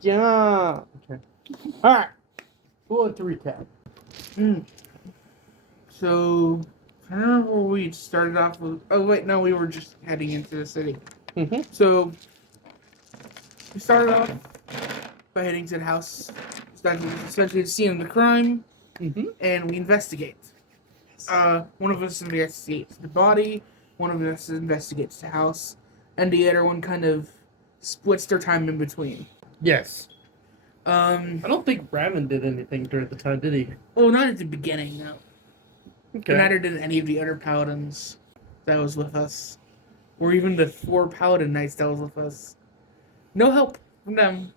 Yeah. Okay. All right. Who wants to recap? So, I don't remember where we started off with. Oh, wait, no, we were just heading into the city. Mm-hmm. So, we started off by heading to the house, essentially the scene of the crime, and we investigate. One of us investigates the body, one of us investigates the house, and the other one kind of splits their time in between. Yes. I don't think Raven did anything during the time, did he? Well, not at the beginning, no. Okay. And neither did any of the other paladins that was with us. Or even the 4 paladin knights that was with us. No help from them.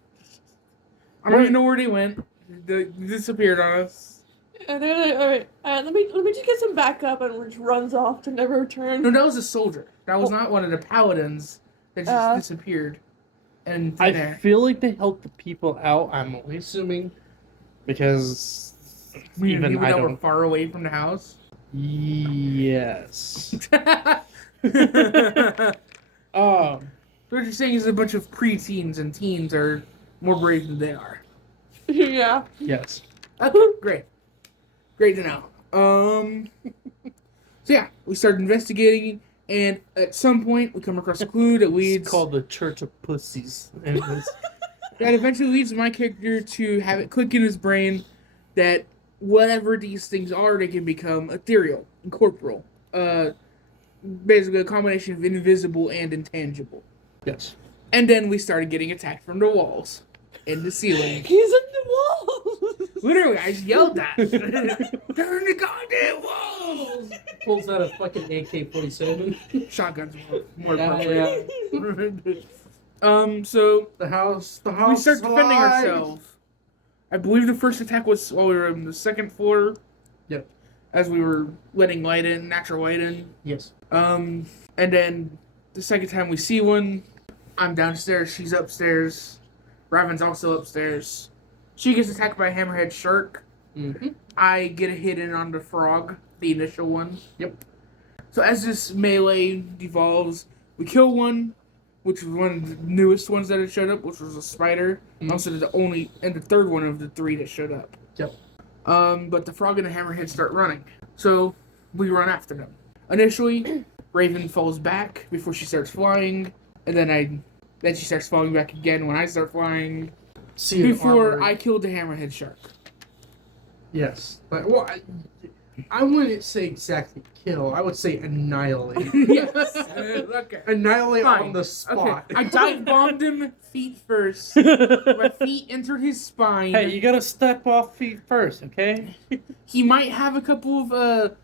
I don't even know where they went. They disappeared on us. And they're like, alright, let me just get some backup, and just runs off to never return. No, that was a soldier. That was not one of the paladins that just disappeared. And I feel like they helped the people out, I'm only assuming. Because even people that were far away from the house? Yes. What you're saying is a bunch of preteens and teens are more brave than they are. Yeah. Yes. Okay, great. Great to know. So yeah, we started investigating, and at some point we come across a clue that leads... It's called the Church of Pussies. That eventually leads my character to have it click in his brain that whatever these things are, they can become ethereal, incorporeal. Basically a combination of invisible and intangible. Yes. And then we started getting attacked from the walls and the ceiling. He's in the walls! Literally, I just yelled that. Turn the goddamn walls! Pulls out a fucking AK-47. Shotguns more appropriate. So the house we start defending ourselves. I believe the first attack was while we were on the 2nd floor. Yep. As we were letting light in, natural light in. Yes. And then the second time we see one, I'm downstairs, she's upstairs. Raven's also upstairs. She gets attacked by a hammerhead shark. Mm-hmm. I get a hit in on the frog, the initial one. Yep. So as this melee devolves, we kill one, which was one of the newest ones that had showed up, which was a spider. Mm-hmm. Also the third one of the 3 that showed up. Yep. But the frog and the hammerhead start running. So we run after them. Initially, Raven falls back before she starts flying, and then she starts falling back again when I start flying. Before I killed the hammerhead shark. Yes. But I wouldn't say exactly kill. I would say annihilate. Yes. Okay. Annihilate Fine. on the spot. Okay. I dive bombed him feet first. My feet entered his spine. Hey, you gotta step off feet first, okay? He might have a couple of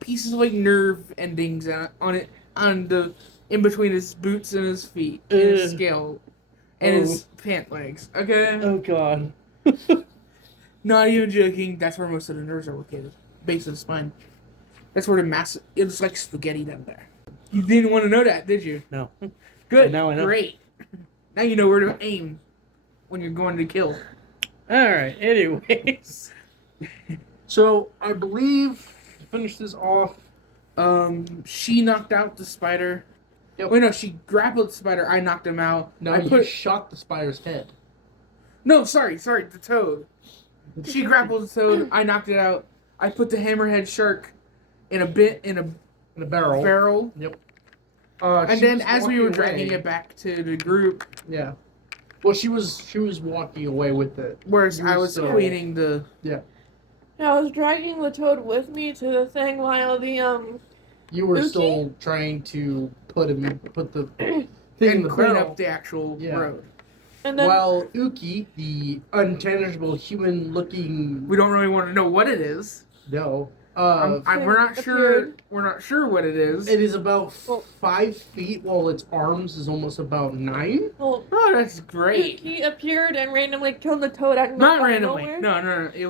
pieces of nerve endings in between his boots and his feet, and his scale, and his pant legs. Okay. Oh god. Not even joking. That's where most of the nerves are located. Base of the spine. That's where it's like spaghetti down there. You didn't want to know that, did you? No. Good. Now I know. Great. Now you know where to aim when you're going to kill. Alright, anyways. So, I believe, to finish this off, she knocked out the spider. Yep. Wait, no, she grappled the spider. I knocked him out. No, I shot the spider's head. No, sorry, the toad. She grappled the toad. I knocked it out. I put the hammerhead shark in a barrel. Yep. And then as we were dragging it back to the group, yeah. Well, she was walking away with it. Whereas I was cleaning the. Yeah. I was dragging the toad with me to the thing while the You were Uki? still trying to put the thing in the clean barrel. up the actual road. And then, While Uki, the intangible human-looking, We don't really want to know what it is. we're not sure. We're not sure what it is. It is about 5 feet, while its arms is almost about 9. well, Oh, that's great. he appeared and randomly killed the toad out of Not nowhere. randomly. No. It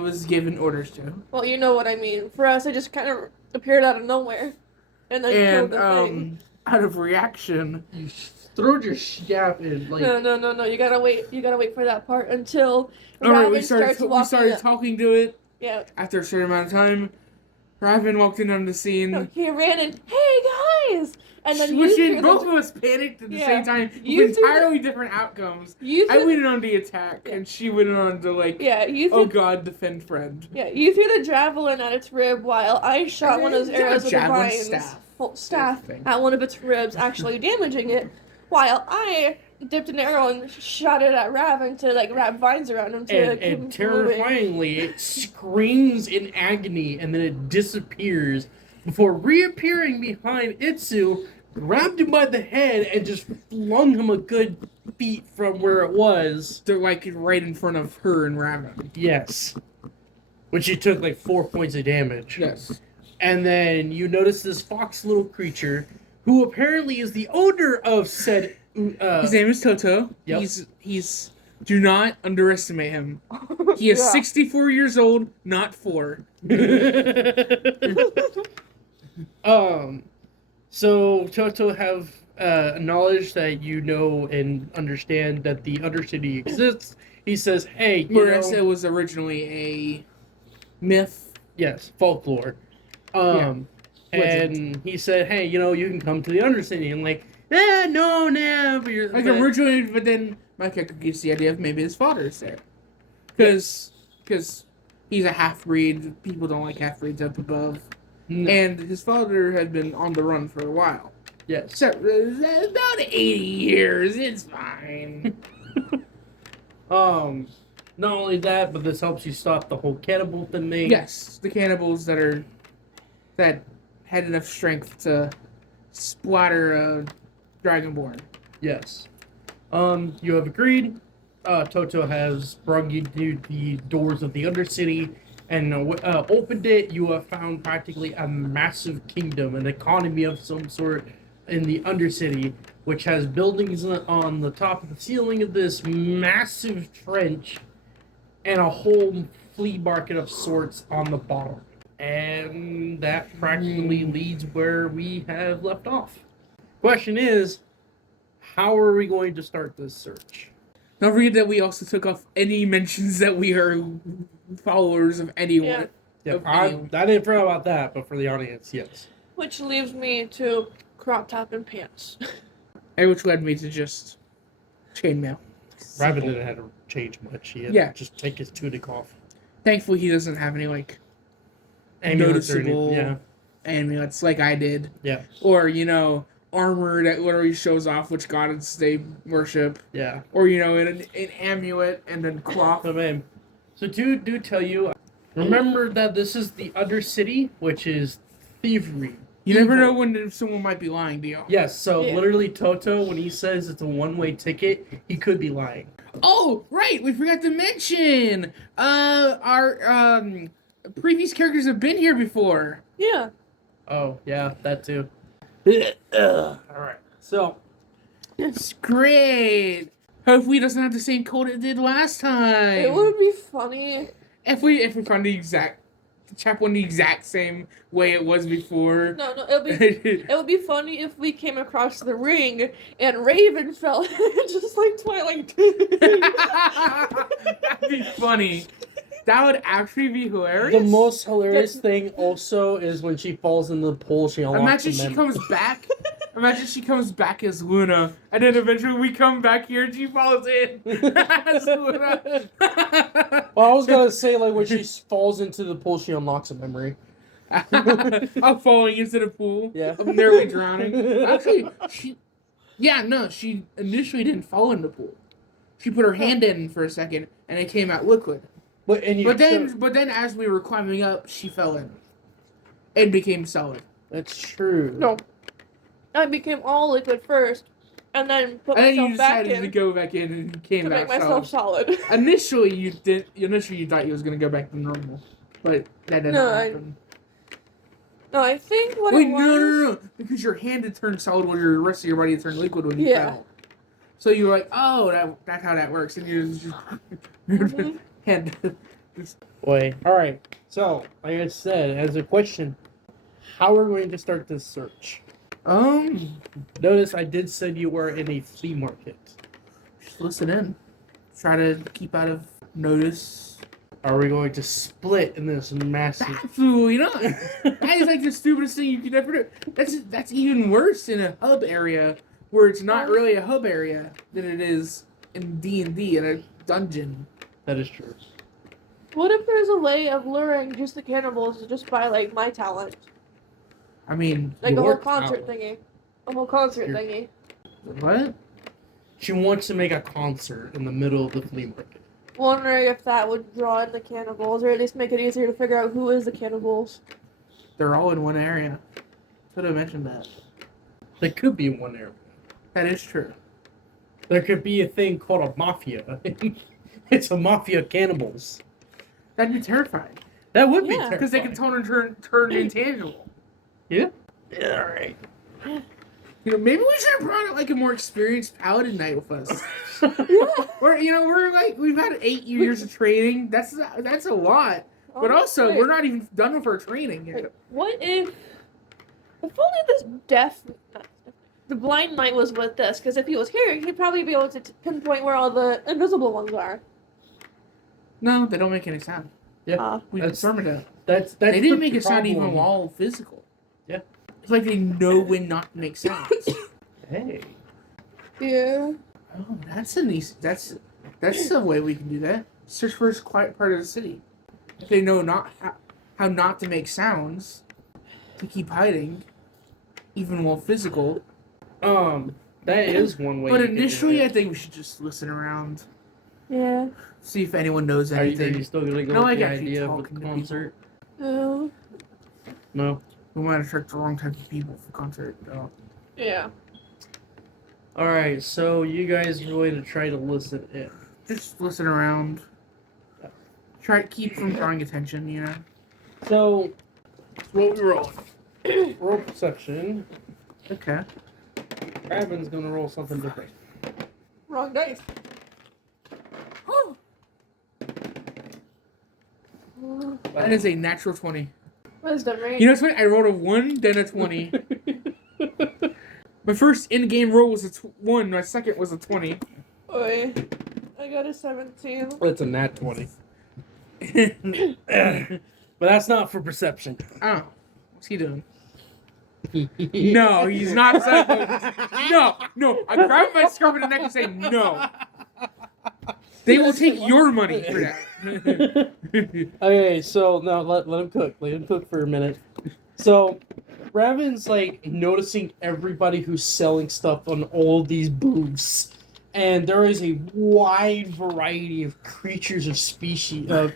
was given orders to. Well, you know what I mean. For us, it just kind of appeared out of nowhere, and then killed the thing. Out of reaction, You threw your shaft in, like... No. You gotta wait. You gotta wait for that part until Alright, Raven starts walking we started up. talking to it. Yeah. After a certain amount of time, Raven walked in on the scene. No, he ran in. Hey guys! And then Which you both of us panicked at the Yeah. same time. You With threw the- entirely different outcomes. you I threw went on the attack, and she went on to like, you threw oh god, defend friend. you threw the javelin at its rib while I shot one of those Is that a arrows with the javelin? vines Staff. at one of its ribs, actually damaging it, while I dipped an arrow and shot it at Raven to like wrap vines around him to And, keep him and from moving. terrifyingly, it screams in agony and then it disappears before reappearing behind Itsu, grabbed him by the head, and just flung him a good feet from where it was. They're like right in front of her and Raven. Yes. Which he took like 4 points of damage. Yes. And then you notice this fox little creature, who apparently is the owner of said. His name is Toto. Yep. He's. Do not underestimate him. He is 64 years old, not 4. So Toto have knowledge that you know and understand that the Undercity exists. He says, "Hey, Whereas it was originally a myth. yes, folklore." And he said, "Hey, you can come to the Undercity." And like, no, but you're Like originally, but then my character gets the idea of maybe his father is there, because he's a half breed. People don't like half breeds up above, and his father had been on the run for a while. Yes. So about 80 years. It's fine. Not only that, but this helps you stop the whole cannibal thing. Yes, the cannibals that had enough strength to splatter a dragonborn. Yes. You have agreed. Toto has brought you to the doors of the Undercity and opened it. You have found practically a massive kingdom, an economy of some sort in the Undercity, which has buildings on the top of the ceiling of this massive trench and a whole flea market of sorts on the bottom. And that practically leads where we have left off. Question is, how are we going to start this search? Don't forget that we also took off any mentions that we are followers of anyone. Yeah, Of I anyone. didn't forget about that, but for the audience, yes. Which leaves me to crop top and pants. And which led me to just chainmail. Rabbit didn't have to change much. He had Yeah. to just take his tunic off. Thankfully, he doesn't have any like Amulets or noticeable anything. amulets like I did, Yeah, or armor that literally shows off which gods they worship, yeah. or an amulet and then cloth. So, man, so do tell you, remember that this is the Undercity, which is thievery. You never Evil. know when someone might be lying to you. Yes, so Yeah. literally Toto, when he says it's a one-way ticket, he could be lying. Oh, right, we forgot to mention our previous characters have been here before. Yeah. Oh, yeah, that too. Alright, so, It's great. Hopefully, it doesn't have the same code it did last time. It would be funny. If we found the chapter the exact same way it was before. No, it would be funny if we came across the ring and Raven fell in, just like Twilight. That'd be funny. That would actually be hilarious. the most hilarious thing also is when she falls in the pool, she unlocks Imagine the she mem- comes back. Imagine she comes back as Luna, and then eventually we come back here and she falls in as Luna. Well, I was gonna say, like, when she falls into the pool, she unlocks a memory. I'm falling into the pool. Yeah. I'm nearly drowning. Actually, she initially didn't fall in the pool. She put her hand in for a second, and it came out liquid. But then, as we were climbing up, she fell in. It became solid. That's true. No. I became all liquid first, and then put And then you myself back decided to in go back in and came to back make myself solid. Initially, you thought you was gonna go back to normal, but that didn't No, happen. No, I think what Wait, it no, was... no, because your hand had turned solid while your rest of your body had turned liquid when you Yeah. fell. So you were like, oh, that's how that works, and you just Mhm. hand. Wait. All right. So, like I said, as a question, how are we going to start this search? Notice I did say you were in a flea market. Just listen in. Try to keep out of notice. Are we going to split in this massive? Absolutely not. That is like the stupidest thing you could ever do. That's even worse in a hub area where it's not really a hub area than it is in D&D in a dungeon. That is true. What if there's a way of luring just the cannibals just by like my talent? I mean, Like a whole Your concert talent. thingy. A whole concert Your- thingy. what? She wants to make a concert in the middle of the flea market. Wondering if that would draw in the cannibals, or at least make it easier to figure out who is the cannibals. They're all in one area. Should have mentioned that. There could be one area. That is true. There could be a thing called a mafia. It's a mafia of cannibals. That'd be terrifying. That would be Yeah. Because they can turn intangible. Yeah. All right. You know, maybe we should have brought out like a more experienced paladin knight with us. We've had 8 years of training. That's a lot. But also, Wait, we're not even done with our training yet. wait, what if only this the blind knight was with us? Because if he was here, he'd probably be able to pinpoint where all the invisible ones are. No, they don't make any sound. Yeah. We That's- confirmed that. That's They didn't the make a sound even problem. while physical. Yeah. It's like they know when not to make sounds. Hey. Yeah. Oh, that's an easy. That's a way we can do that. Search for a quiet part of the city. If they know not how not to make sounds, to keep hiding, even while physical. That is one way. But you could do initially, I it. think we should just listen around, Yeah. see if anyone knows Are you anything. still gonna go No, with I the gotta keep idea of a talking to concert? Oh. No. We might attract the wrong type of people for concert. No. Yeah. All right. So you guys are going to try to listen in. Just listen around. Try to keep from drawing attention. You know. So, what we roll? Roll perception. Okay. Raven's gonna roll something different. Wrong dice. That is a natural 20. Wisdom, right? You know what's funny? I rolled a 1, then a 20. My first in-game roll was a 1. My second was a 20. Oi. I got a 17. It's a nat 20. But that's not for perception. Oh, what's he doing? No, he's not. No. I grab my scarf in the neck and say no. They will take your money for that. Okay, so now let him cook. Let him cook for a minute. So, Raven's like noticing everybody who's selling stuff on all these booths, and there is a wide variety of creatures and species of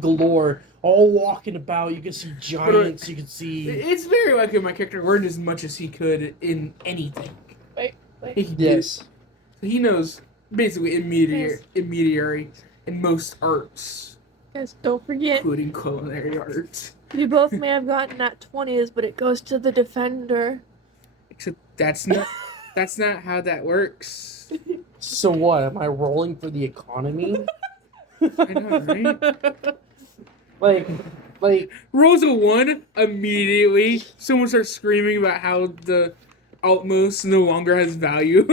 galore, all walking about. You can see giants. You can see. It's very likely my character learned as much as he could in anything. Wait. He can do. Yes. So he knows basically intermediary in most arts, Guys, don't forget, including culinary arts. you both may have gotten that 20s, but it goes to the defender. Except that's not how that works. So what? Am I rolling for the economy? I know, right? like. Rolls a 1 immediately. Someone starts screaming about how the Outmost no longer has value.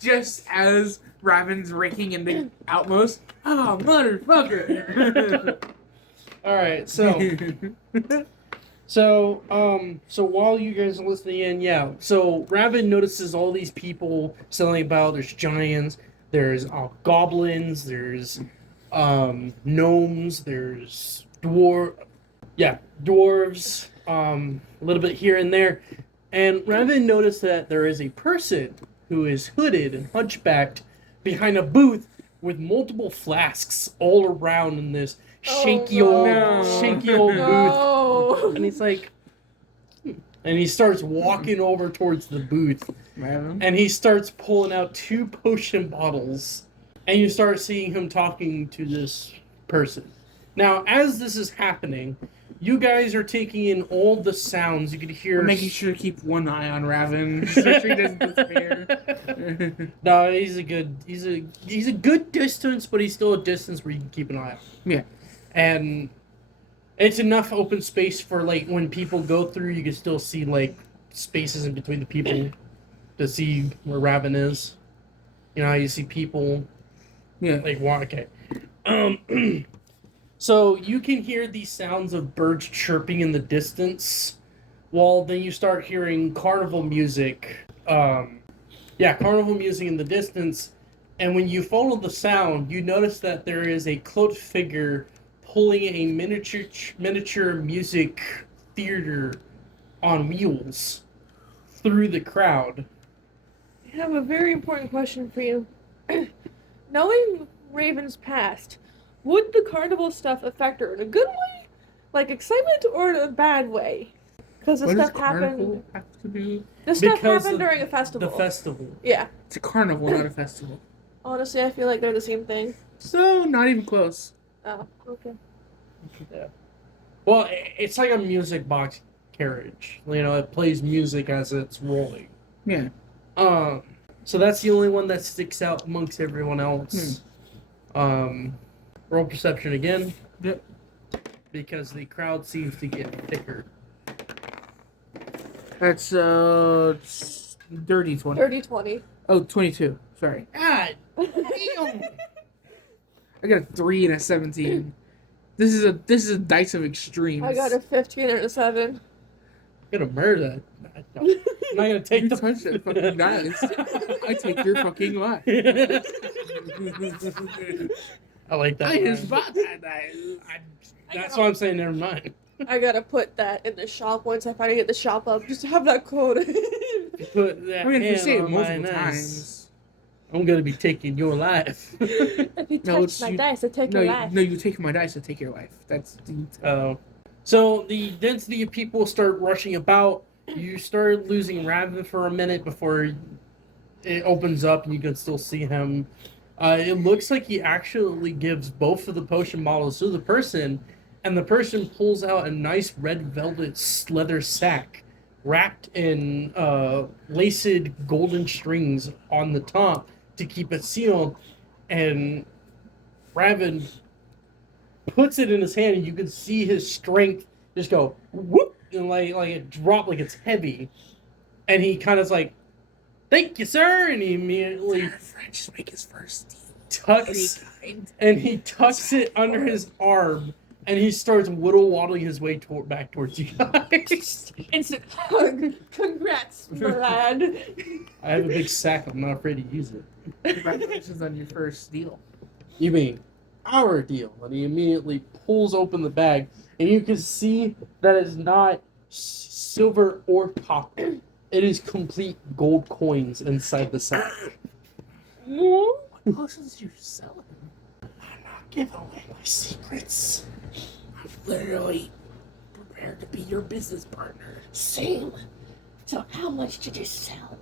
Just as Raven's raking in the Outmost. Oh, motherfucker! All right. So while you guys are listening in, yeah. So Raven notices all these people selling about. There's giants. There's goblins. There's gnomes. There's dwarves. A little bit here and there, and Raven noticed that there is a person who is hooded and hunchbacked behind a booth with multiple flasks all around in this shaky old booth. No. And he's like, and he starts walking over towards the booth, Raven? and he starts pulling out 2 potion bottles, and you start seeing him talking to this person. Now, as this is happening, you guys are taking in all the sounds. You could hear. I'm making sure to keep one eye on Raven, so she doesn't despair. No, he's a good distance, but he's still a distance where you can keep an eye on. Yeah. And it's enough open space for like when people go through, you can still see like spaces in between the people to see where Raven is. You know how you see people Yeah. Like, why? Okay. So you can hear these sounds of birds chirping in the distance, while then you start hearing carnival music. Carnival music in the distance, and when you follow the sound, you notice that there is a cloaked figure pulling a miniature music theater on wheels through the crowd. I have a very important question for you. Knowing Raven's past, would the carnival stuff affect her in a good way, like excitement, or in a bad way? Because What does carnival have to do? This stuff Because happened of during a festival. The festival. Yeah. It's a carnival, not a festival. Honestly, I feel like they're the same thing. So, not even close. Oh, okay. Yeah. Well, it's like a music box carriage. You know, it plays music as it's rolling. Yeah. So that's the only one that sticks out amongst everyone else. Roll perception again. Yep. Because the crowd seems to get thicker. That's dirty 20. 30-20. Oh, 22. Sorry. Ah, I got a 3 and a 17. This is a dice of extremes. I got a 15 and a 7. I'm gonna murder that. I'm not gonna take You the touch that fucking dice. I take your fucking life. I like that. I just line. bought that dice. That's why I'm saying never mind. I gotta put that in the shop once I finally get the shop up, just to have that quote. Put that I mean, if you say it hand on my multiple nice. times. I'm gonna be taking your life. If you No, touch it's my you- dice, I take No, your life. no, you take my dice, I take your life. That's So the density of people start rushing about. You start losing Raven for a minute before it opens up and you can still see him. It looks like he actually gives both of the potion bottles to the person, and the person pulls out a nice red velvet leather sack wrapped in laced golden strings on the top to keep it sealed. And Raven puts it in his hand, and you can see his strength just go whoop, and like it drop like it's heavy. And he kind of like, "Thank you, sir," and he immediately French make his first deal. tucks it under his arm, and he starts whittle waddling his way back towards you guys. Instant hug. Congrats, lad. I have a big sack. I'm not afraid to use it. Congratulations on your first deal. You mean our deal? And he immediately pulls open the bag, and you can see that it's not silver or copper. It is complete gold coins inside the sack. What potions you selling? I'm not giving away my secrets. I'm literally prepared to be your business partner. Same. So how much did you sell?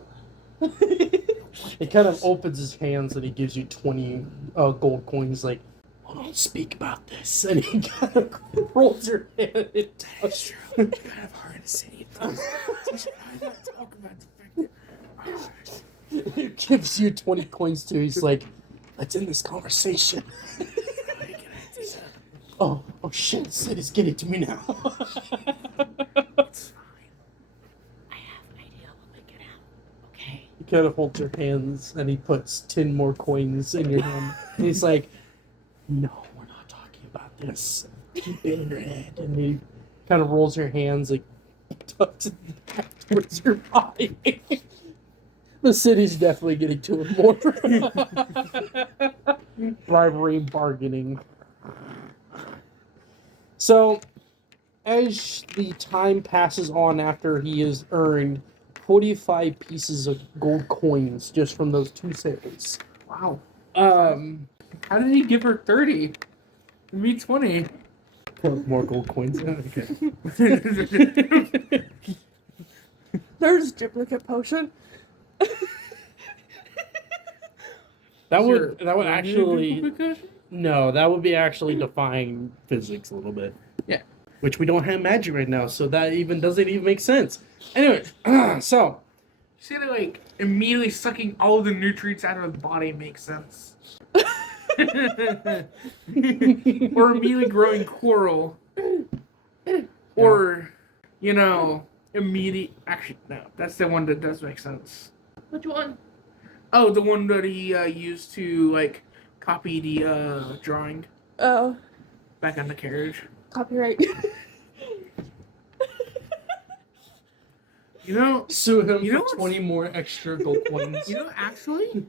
He kind of opens his hands and he gives you 20 gold coins, like, "Well, don't speak about this." And he kind of rolls your hand. That's true. It's kind of hard to say. I not talk about the fact that He gives you 20 coins too. He's like, "Let's end this conversation." Oh shit, the city's getting to me now. it's fine. I have an idea. We'll make it out. Okay. He kind of holds your hands and he puts 10 more coins in your hand. And he's like, "No, we're not talking about this. Keep it in your head." And he kind of rolls your hands, like, tucks it back towards your body. The city's definitely getting to him more. Bribery and bargaining. So, as the time passes on after he has earned 45 pieces of gold coins just from those two sales. Wow. How How did he give her 30? Me 20. more gold coins? Okay. There's duplicate potion. That would actually that would be actually defying physics a little bit. Yeah. Which we don't have magic right now, so that even doesn't even make sense. Anyway, so See that like immediately sucking all of the nutrients out of his body makes sense. Or immediately growing coral. Or, immediate. Actually, no, that's the one that does make sense. Which one? Oh, the one that he used to copy the drawing Oh, back on the carriage. copyright. You know, Sue him You know for what's- 20 more extra gold coins. actually,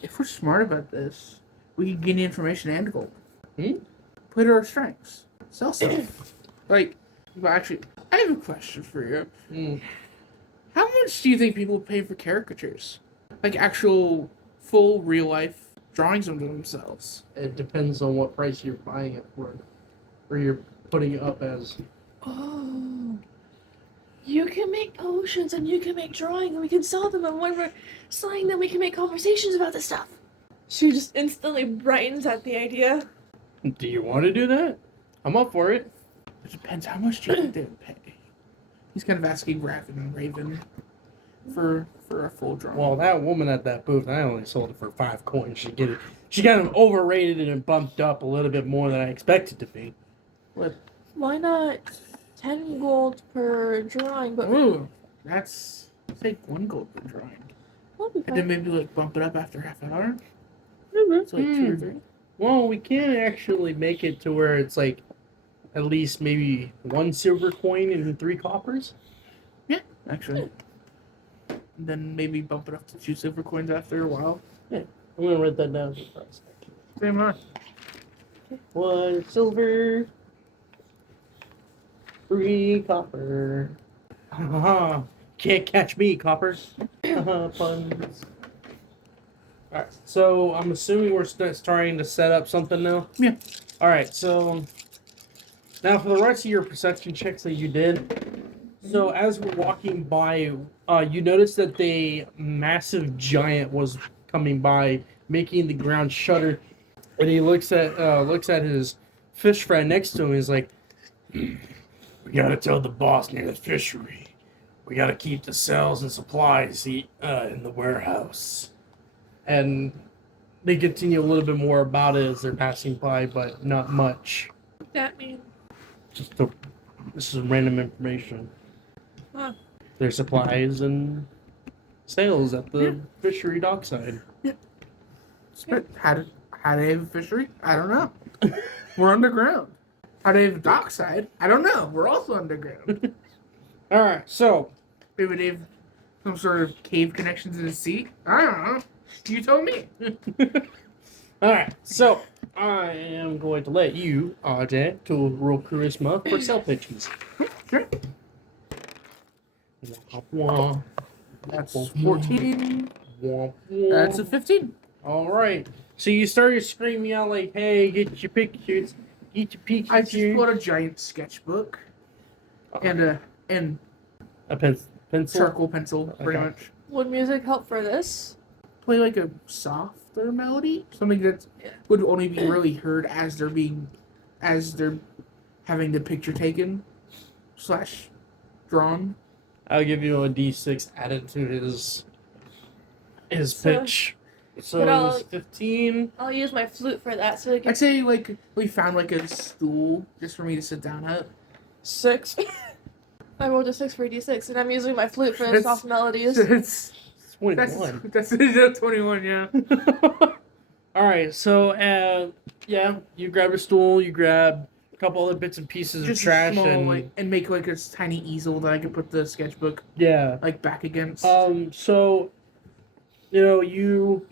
if we're smart about this, we can gain information and gold. Play to our strengths. Sell stuff. Well, actually, I have a question for you. Mm. How much do you think people pay for caricatures? Like actual, full, real life drawings of themselves. It depends on what price you're buying it for, or you're putting it up as. Oh. You can make potions and you can make drawing and we can sell them, and when we're selling them we can make conversations about this stuff. She just instantly brightens at the idea. Do you want to do that? I'm up for it. It depends. How much do you think they would pay? He's kind of asking Raven for a full drawing. Well, that woman at that booth, I only sold it for 5 coins. She kind of overrated it and bumped up a little bit more than I expected to be. What? Why not 10 gold per drawing? But Ooh, that's take 1 gold per drawing, that'll be and fine. then maybe like bump it up after half an hour. So like 2 or 3. Well, we can actually make it to where it's like at least maybe 1 silver coin and 3 coppers. Yeah, actually. And then maybe bump it up to 2 silver coins after a while. I'm gonna write that down for the price. Same on. 1 silver, 3 copper. Haha. Can't catch me, copper. Puns. Alright, so I'm assuming we're starting to set up something now? Yeah. Alright, so now for the rest of your perception checks that you did. So as we're walking by, you notice that the massive giant was coming by, making the ground shudder. And he looks at his fish friend next to him. He's like, "We gotta tell the boss near the fishery. We gotta keep the cells and supplies in the warehouse." And they continue a little bit more about it as they're passing by, but not much. That means This is random information. Huh. There's supplies and sales at the fishery dockside. How do they have a fishery? I don't know. We're underground. How do they have a dockside? I don't know. We're also underground. All right, so Maybe they have some sort of cave connection to the sea? I don't know. You tell me. all right, so I am going to let you, RJ, to roll charisma for sell pitches. Sure. Wah, That's 14. wah, wah. That's a 15. All right. So you started screaming out like, "Hey, get your pictures, get your pictures." I just bought a giant sketchbook and a pencil. charcoal pencil, pretty Okay. much. would music help for this? Play like a softer melody, something that would only be really heard as they're having the picture taken / drawn. I'll give you a D6 added to his So- pitch. So but it I'll- was 15. I'll use my flute for that so I can I'd say like we found like a stool just for me to sit down at. 6. I rolled a 6 for a d6 and I'm using my flute for the That's- soft melodies. That's 21. that's 21, yeah. All right. So yeah, you grab a stool, you grab a couple other bits and pieces Just of trash, small, and and make like a tiny easel that I could put the sketchbook yeah. like back against. So you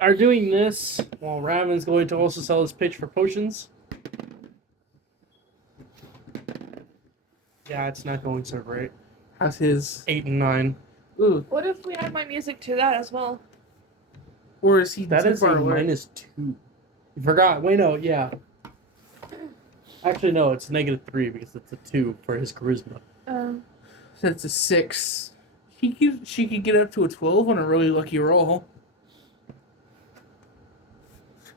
are doing this while Raven's going to also sell his pitch for potions. Yeah, it's not going so great. How's his? 8 and 9. Ooh, What if we add my music to that as well? or is he That too is a far away? -2. You forgot. Wait, no, yeah. Actually, no, it's -3 because it's a 2 for his charisma. So it's a 6. She could get up to a 12 on a really lucky roll.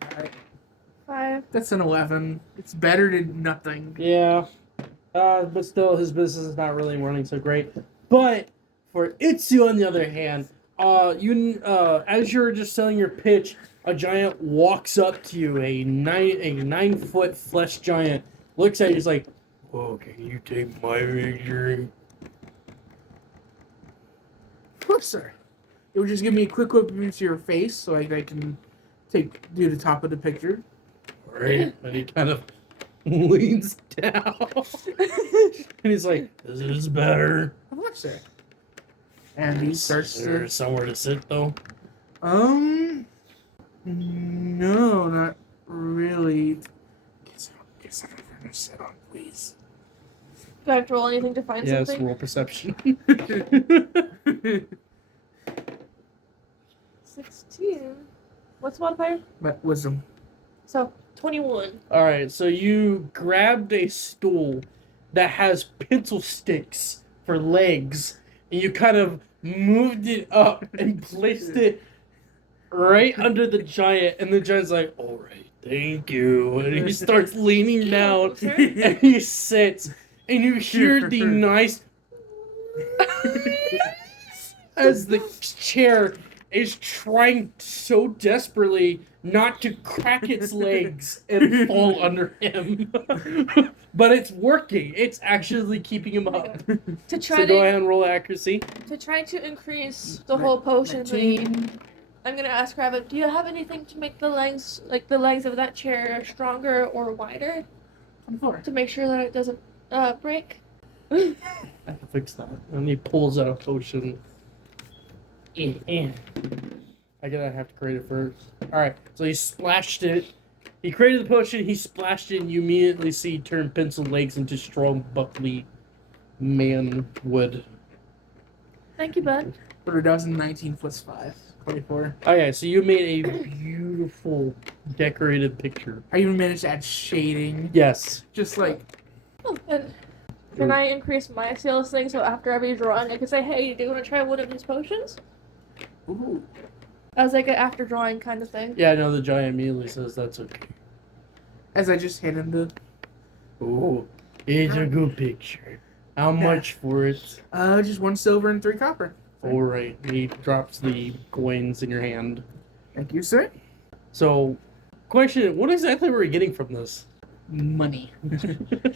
Alright, 5. that's an 11. It's better than nothing. Yeah. But still, his business is not really running so great. But for Itsu, on the other hand, as you're just selling your pitch, a giant walks up to you, a 9-foot flesh giant, looks at you, he's like, "Whoa, can you take my picture?" Of course, sir. It would just give me a quick whip into your face so I can do the top of the picture. Right. And he kind of leans down. And he's like, "This is better." Of course, sir. And he starts Is there to. somewhere to sit though? No, not really. Guess I'm gonna sit on, please. Do I have to roll anything to find Yes, something? roll perception. 16. What's the modifier? But wisdom. So, 21. Alright, so you grabbed a stool that has pencil sticks for legs, and you kind of moved it up and placed it right under the giant, and the giant's like, "Alright, thank you." And he starts leaning down, and he sits, and you hear the nice as the chair is trying so desperately not to crack its legs and fall under him. But it's working. It's actually keeping him up. To try So go ahead and roll accuracy. to increase the whole potion thingy, I'm gonna ask Rabbit, do you have anything to make the legs of that chair stronger or wider to make sure that it doesn't break? I can fix that. And he pulls out a potion. I gotta have to create it first. Alright, so he splashed it. He created the potion, he splashed it, and you immediately see turn pencil legs into strong, buckly manwood. Thank you, bud. But that was 19 plus 5. 24. Okay, so you made a beautiful decorated picture. I even managed to add shading. Yes. Just like. Oh, and can I increase my sales thing so after every drawing I can say, hey, do you want to try one of these potions? Ooh. As like an after drawing kind of thing. Yeah, I know the giant immediately says that's okay. As I just hand him the. Oh, it's a good picture. How much for it? Just 1 silver and 3 copper. Alright, he drops the coins in your hand. Thank you, sir. So, question, what exactly were we getting from this? Money.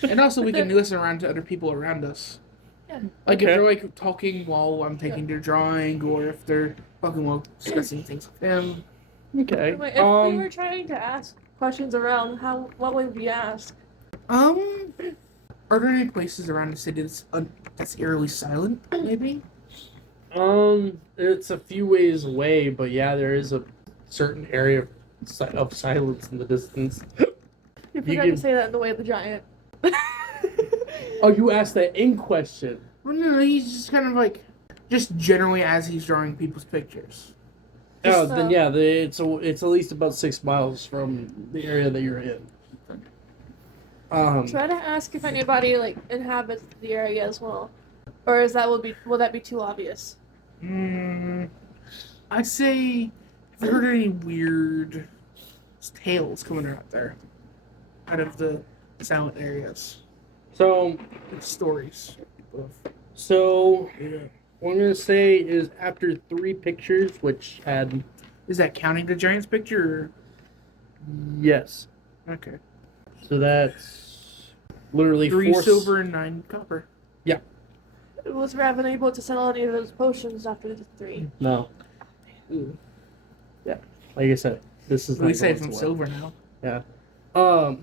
And also, we can listen around to other people around us. Yeah. Like Okay. if they're like talking while I'm taking their drawing, or if they're talking while discussing things with them. Okay. Wait, if we were trying to ask questions around, what would we ask? Are there any places around the city that's eerily silent? Maybe. It's a few ways away, but yeah, there is a certain area of silence in the distance. You forgot to say that in the way of the giant. Oh, you asked that in question. Well, no, he's just kind of like, just generally as he's drawing people's pictures. Oh, then yeah, it's at least about 6 miles from the area that you're in. Try to ask if anybody like inhabits the area as well, or will that be too obvious? I'd say, have you heard any weird tales coming out there, out of the silent areas? So, Stories. so Yeah. what I'm gonna say is after 3 pictures, which had Is that counting the giant's picture? yes, Or... Okay. so that's literally 3 4 silver and 9 copper. Was Raven able to sell any of those potions after the 3? No, Ooh. like I said, this is We not save going some to work. silver now.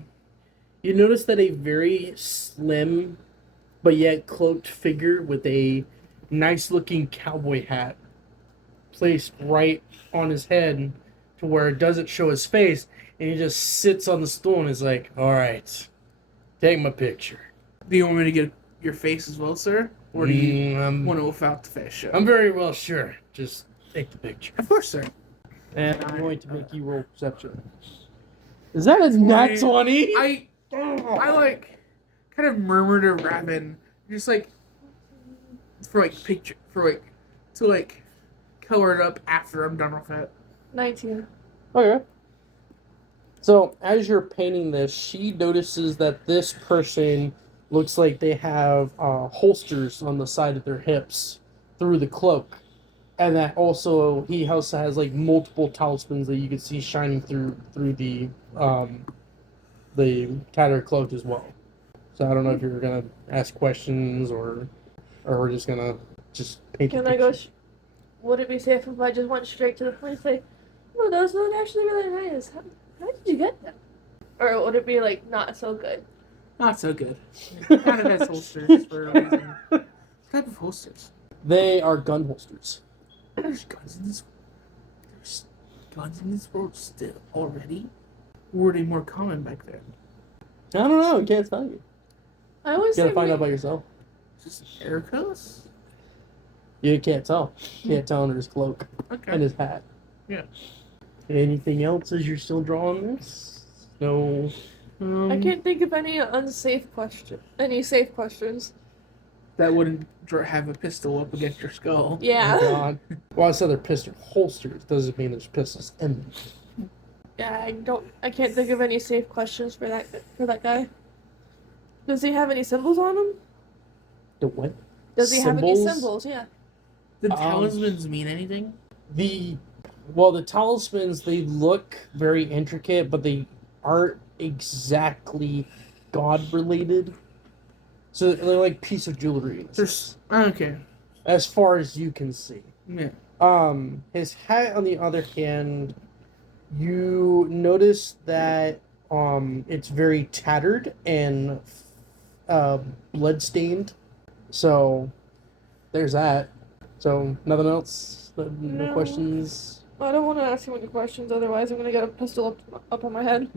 You notice that a very slim but yet cloaked figure with a nice looking cowboy hat placed right on his head to where it doesn't show his face, and he just sits on the stool and is like, "Alright, take my picture." Do you want me to get your face as well, sir? Or do you want to wolf out the face show? I'm very well sure. Just take the picture. Of course, sir. And I'm going to make you roll perception. Is that a nat 20? I like kind of murmur to Raven, just like to color it up after I'm done with it. 19. Okay. So, as you're painting this, she notices that this person looks like they have holsters on the side of their hips through the cloak. And that he also has like multiple talismans that you can see shining through the tattered cloak as well. So I don't know if you're gonna ask questions or we're just gonna paint. Can the I go? picture. Would it be safe if I just went straight to the police? Say, Oh, those look actually really nice. How did you get them? Or would it be like not so good? Not so good. Kind of has holsters for a reason. What type of holsters? They are gun holsters. There's guns in this. There's guns in this world still already. Or were they more common back then? I don't know. I can't tell you. I always You gotta say find out by yourself. Just Erica's? You can't tell. Can't tell under his cloak Okay. and his hat. Yeah. Anything else as you're still drawing this? No. I can't think of any unsafe question. Any safe questions? That wouldn't have a pistol up against your skull. Yeah. Oh, God. Well, I said they're pistol holsters. Doesn't mean there's pistols in them. Yeah, I can't think of any safe questions for that guy. Does he have any symbols on him? The what? Does he have any Symbols? symbols? Yeah. Did talismans mean anything? The talismans, they look very intricate, but they aren't exactly God related. So they're like piece of jewelry. in a sense, Okay. as far as you can see. Yeah. His hat, on the other hand, you notice that it's very tattered and bloodstained. So there's that. So nothing else. No No. questions. I don't want to ask him any questions, otherwise I'm gonna get a pistol up on my head,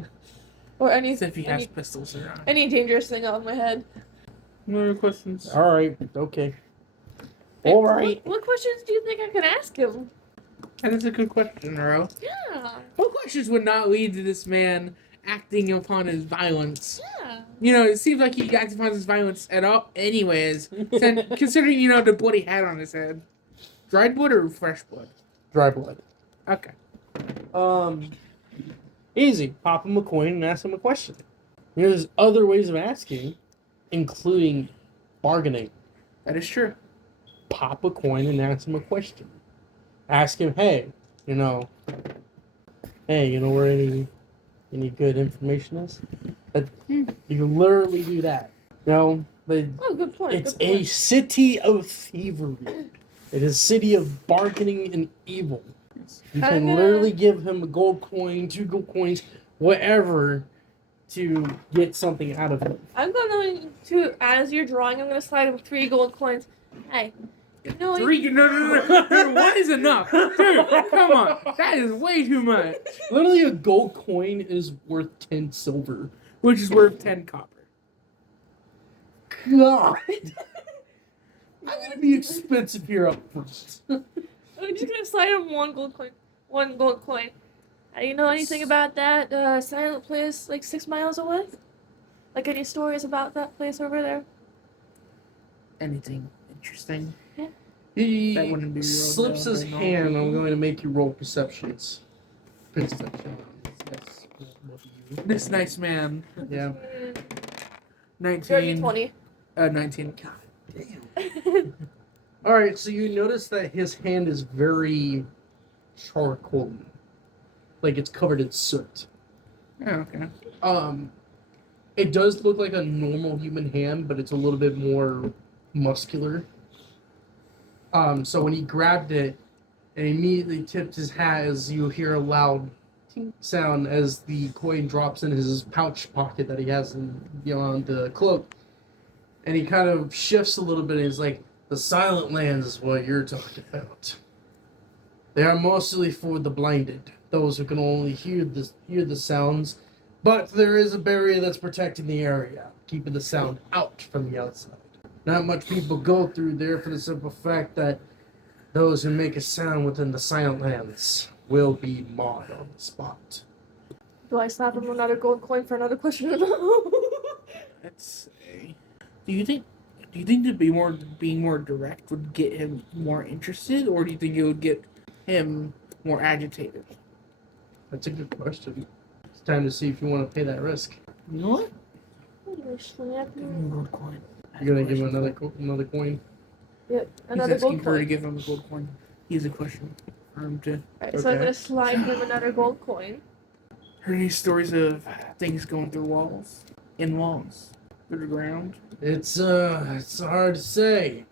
or any As if he has pistols around. any dangerous thing on my head. No other questions? All right. Okay. Hey, All right. What questions do you think I could ask him? That is a good question, Ro. Yeah. What questions would not lead to this man acting upon his violence? Yeah. You know, it seems like he acts upon his violence at all, anyways. Considering, the blood he had on his head. Dried blood or fresh blood? Dry blood. Okay. Easy. Pop him a coin and ask him a question. There's other ways of asking, including bargaining. That is true. Pop a coin and ask him a question. Ask him, hey, where any good information is? You can literally do that. Oh, good point. It's good a point. city of thievery. It is a city of bargaining and evil. You I'm can gonna- literally give him a gold coin, 2 gold coins, whatever, to get something out of him. I'm going to, as you're drawing, I'm going to slide him 3 gold coins. Hey, No, 1 is enough. Dude, come on. That is way too much. Literally, a gold coin is worth 10 silver. Which is worth 10 copper. God! I'm gonna be expensive here up front. I'm just going to slide him 1 gold coin. 1 gold coin. You know anything about that silent place like 6 miles away? Like any stories about that place over there? Anything interesting? He That wouldn't be real, slips though, his right now. hand. I'm going to make you roll perceptions. Perception. Yes. Both of you. This nice man. Yeah. 19. 20. 19. God damn. All right. So you notice that his hand is very charcoal, like it's covered in soot. Oh, okay. It does look like a normal human hand, but it's a little bit more muscular. So when he grabbed it and immediately tipped his hat, as you hear a loud tink sound as the coin drops in his pouch pocket that he has beyond the cloak, and he kind of shifts a little bit and he's like, "The Silent Lands is what you're talking about. They are mostly for the blinded, those who can only hear the sounds, but there is a barrier that's protecting the area, keeping the sound out from the outside. Not much people go through there for the simple fact that those who make a sound within the Silent Lands will be mauled on the spot." Do I slap him another gold coin for another question? Let's say. Do you think that being more direct would get him more interested, or do you think it would get him more agitated? That's a good question. It's time to see if you want to pay that risk. You know what? Slap Give him. him a gold coin. You're gonna give him another coin. Yep, He's another asking gold for her to coin. give him a gold coin. He has a question for him to. Alright, so I'm Okay. gonna slide him another gold coin. Heard any stories of things going through walls? In walls? Through the ground? It's hard to say.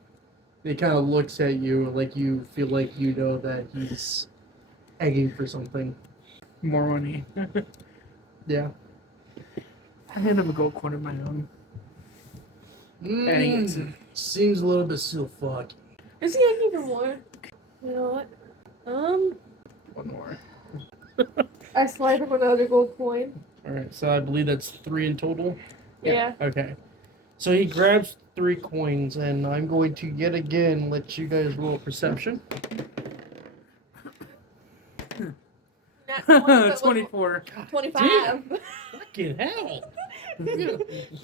He kind of looks at you like you feel like you know that he's begging for something. More money. Yeah. I hand him a gold coin of my own. Seems a little bit still fucky. Is he asking for more? You know what? One more. I slide him another gold coin. All right, so I believe that's 3 in total. Yeah. Okay. So he grabs 3 coins, and I'm going to yet again let you guys roll perception. Nat 20, but with 24. 25. Fucking hell!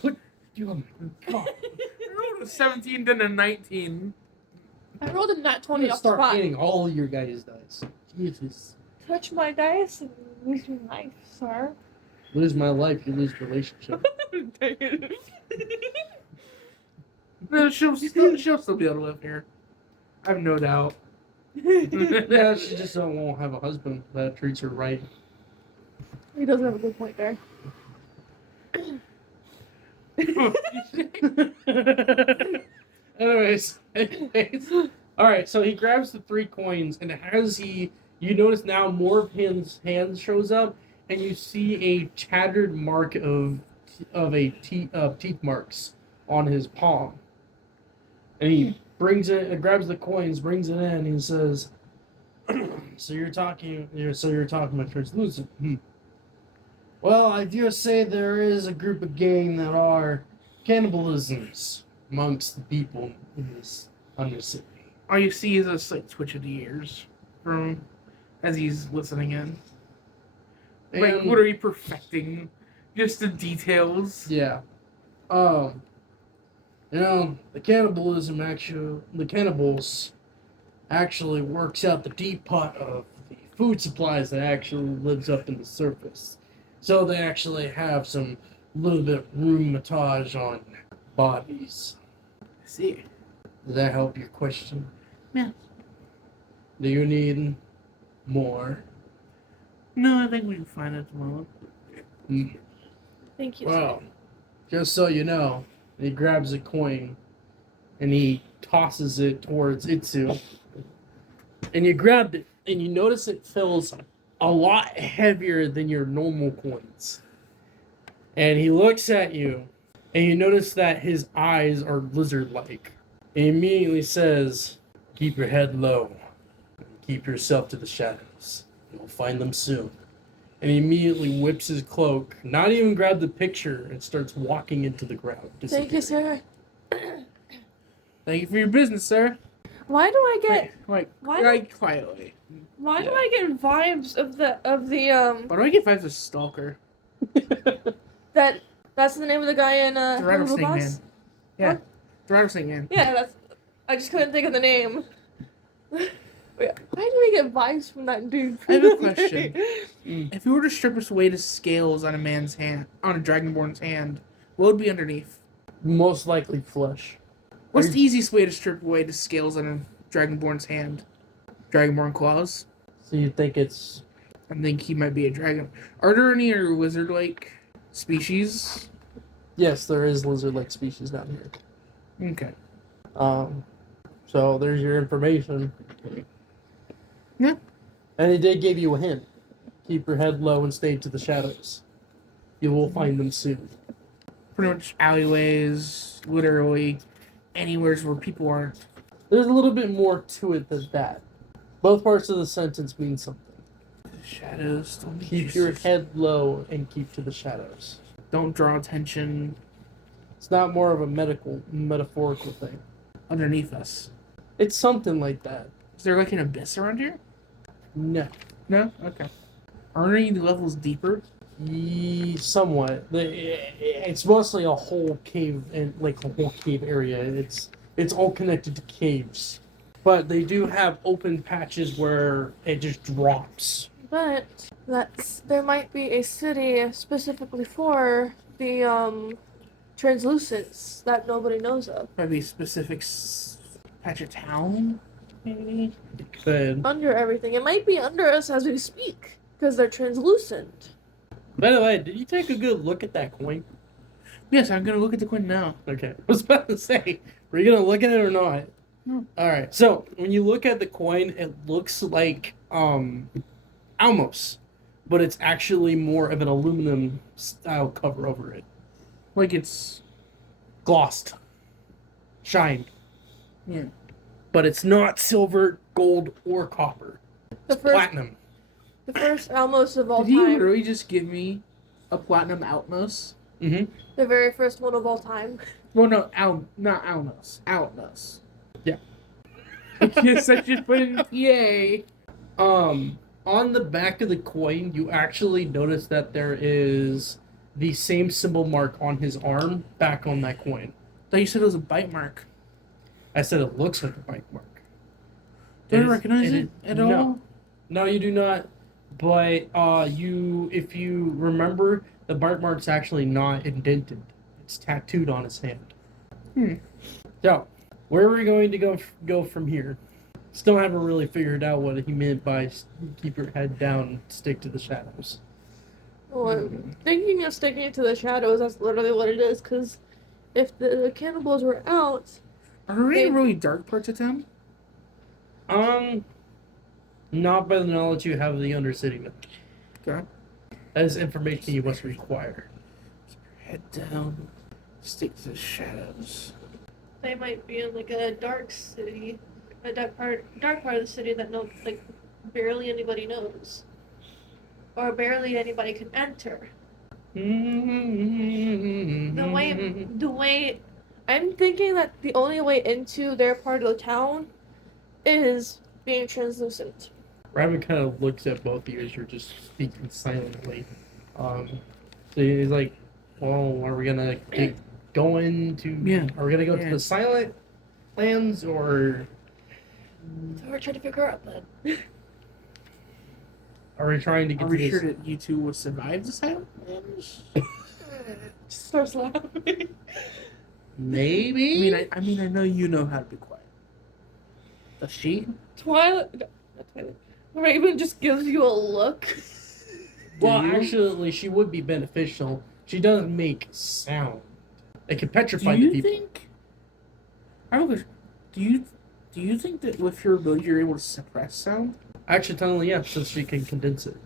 Put your God. I rolled a 17, then a 19. I rolled a nat I'm 20 gonna off the start spot. hitting all your guys' dice. Jesus. Touch my dice and lose your life, sir. Lose my life, you lose relationship. Dang it. No, she'll still be able to live here. I have no doubt. Yeah, she just won't have a husband that treats her right. He does have a good point there. anyways. All right, so he grabs the 3 coins, and as you notice now more of his hands shows up, and you see a tattered mark of teeth marks on his palm. And he brings it, grabs the coins, brings it in, and he says, "So you're talking about translucent? Well, I do say there is a group of gang that are cannibalisms amongst the people in this undercity." All you see is a slight twitch of the ears from as he's listening in. Like, And- what are you perfecting? Just the details. Yeah. The cannibals actually works out the deep pot of the food supplies that actually lives up in the surface. So they actually have some little bit of rheumatage on bodies. I see. Does that help your question? Yeah. Do you need more? No, I think we can find it at the moment. Thank you. Well, just so you know, he grabs a coin and he tosses it towards Itsu. And you grab it and you notice it feels a lot heavier than your normal coins. And he looks at you and you notice that his eyes are lizard-like. He immediately says, "Keep your head low. Keep yourself to the shadows. You'll find them soon." And he immediately whips his cloak, not even grab the picture, and starts walking into the crowd. Thank you, sir. Thank you for your business, sir. Why do I get Wait, why quietly. why do Yeah. I get vibes of the Why do I get vibes of Stalker? that's the name of the guy in The Hello Rattlesnake Boss? Man. Yeah. What? The Rattlesnake Man. Yeah, that's I just couldn't think of the name. Wait, why do we get vibes from that dude? I have a question. If you were to strip us away to scales on a man's hand, on a dragonborn's hand, what would be underneath? Most likely flesh. What's Are the easiest way to strip away the scales on a dragonborn's hand? Dragonborn claws? So you think it's... I think he might be a dragon. Are there any other lizard-like species? Yes, there is lizard-like species down here. Okay. So there's your information. Yeah. And he did give you a hint. Keep your head low and stay to the shadows. You will find them soon. Pretty much alleyways, literally anywhere where people aren't. There's a little bit more to it than that. Both parts of the sentence mean something. Shadows. Don't Keep your head low and keep to the shadows. Don't draw attention It's not more of a metaphorical thing. underneath us. It's something like that. Is there like an abyss around here? No. No? Okay. Are any levels deeper? Somewhat. It's mostly a whole cave and like a whole cave area. It's all connected to caves, but they do have open patches where it just drops. But there might be a city specifically for the translucents that nobody knows of. Maybe a specific patch of town? Maybe? But Under everything. It might be under us as we speak. Because they're translucent. by the way, did you take a good look at that coin? Yes, I'm gonna look at the coin now. Okay, I was about to say, were you gonna look at it or not? No. All right. So when you look at the coin, it looks like almost, but it's actually more of an aluminum style cover over it, Like it's glossed, shined. yeah. But it's not silver, gold, or copper. The It's first, platinum. the first Almos of all Did you time. literally just give me a platinum Outmos? Mm-hmm. The very first one of all time. Well, no, not Outmos. Outmos. Yeah. I guess I should put in PA. On the back of the coin, you actually notice that there is the same symbol mark on his arm back on that coin. Thought you said it was a bite mark. I said it looks like a bite mark. Do I is- recognize it at all? No. No, you do not. But if you remember, the bite mark's actually not indented. It's tattooed on his hand. So, where are we going to go from here? Still haven't really figured out what he meant by keep your head down, stick to the shadows. Well, thinking of sticking it to the shadows, that's literally what it is, because if the cannibals were out, Are there any They- really dark parts of town? Not by the knowledge you have of the Undercity. Okay. That is information you must require. Head down. Stick to the shadows. they might be in like a dark city, a dark part of the city that barely anybody knows, or barely anybody can enter. The way I'm thinking that the only way into their part of the town is being translucent. Raven kind of looks at both of you as you're just speaking silently. So he's like, "Well, are we gonna get going to? Yeah. Are we gonna go to Yeah. the silent lands or So we're trying to figure out that. are we trying to get Are to we this?" sure that you two will survive the silent lands? Starts laughing. Maybe. I mean, I know you know how to be quiet. Does she? Twilight. No, not Twilight. Raven just gives you a look. Well, Do you? actually, she would be beneficial. She doesn't make sound. It can Do petrify the you people. think? I don't know. Do you think that with your ability you're able to suppress sound? Accidentally, yeah, since she can condense it.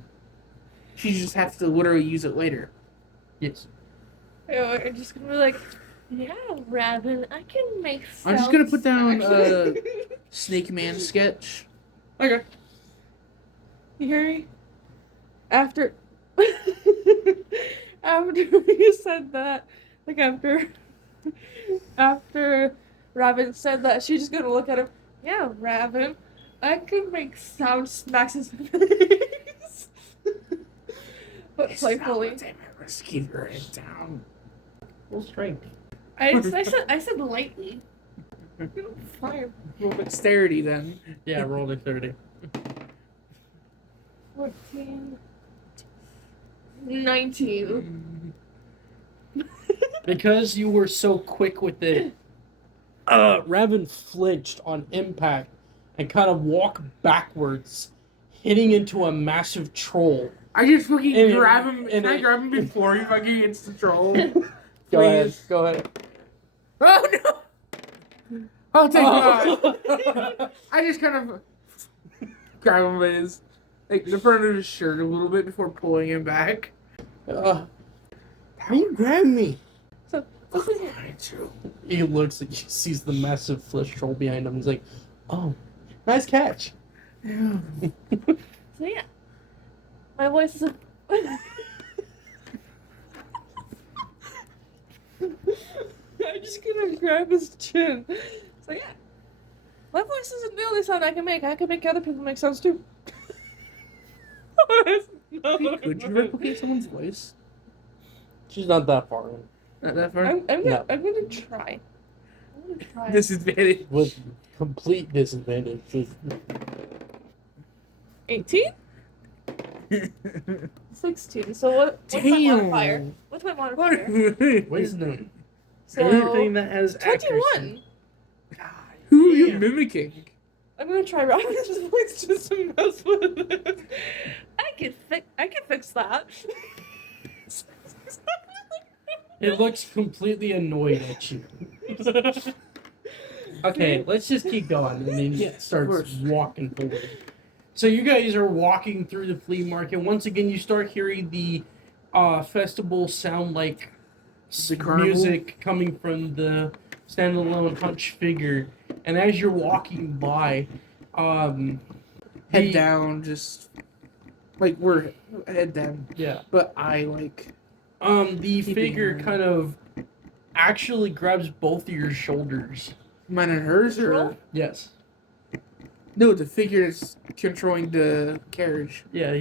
She just has to literally use it later. Yes. I'm just gonna be like, yeah, Raven, I can make I'm just gonna put down Snake Man sketch. Okay. You hear me? After you said that, like after Raven said that, she's just gonna look at him. Yeah, Raven, I can make sound smacks his face. But playfully. Let's keep your head down. Full strength. I said lightly. Fire. Roll dexterity then. Yeah, roll dexterity. 14. 19. Because you were so quick with it, Raven flinched on impact and kind of walked backwards, hitting into a massive troll. I just fucking And- grab him. and Can I it- grab him before he fucking hits the troll? Go ahead. Please. Go ahead. Oh no! Oh thank God! Oh. I just kind of grab him by his the front of his shirt a little bit before pulling him back. How you grab me? So, He looks like he sees the massive flesh troll behind him. He's like, "Oh, nice catch." Yeah. so yeah. My voice is I'm just gonna grab his chin. So yeah. My voice isn't the only sound I can make. I can make other people make sounds too. Could you replicate someone's voice? She's not that far in. Not that far. I'm No. gonna try. I'm gonna try. Disadvantage. With complete disadvantage. 18? 16. So what's my Damn. modifier? What's my modifier? Wisdom. So Anything that has 21. Who are you mimicking? I'm gonna try Robin's voice just to mess with it. I can fix that. It looks completely annoyed at you. Okay, let's just keep going. And then he Yes, of starts course. walking forward. So you guys are walking through the flea market. Once again, you start hearing the festival sound like The carnival? music coming from the standalone hunch figure. And as you're walking by, Head the- down, just like we're head down. Yeah. But I like The Keeping figure her. kind of actually grabs both of your shoulders. mine and hers or Roll? Yes. no, the figure is controlling the carriage. Yeah,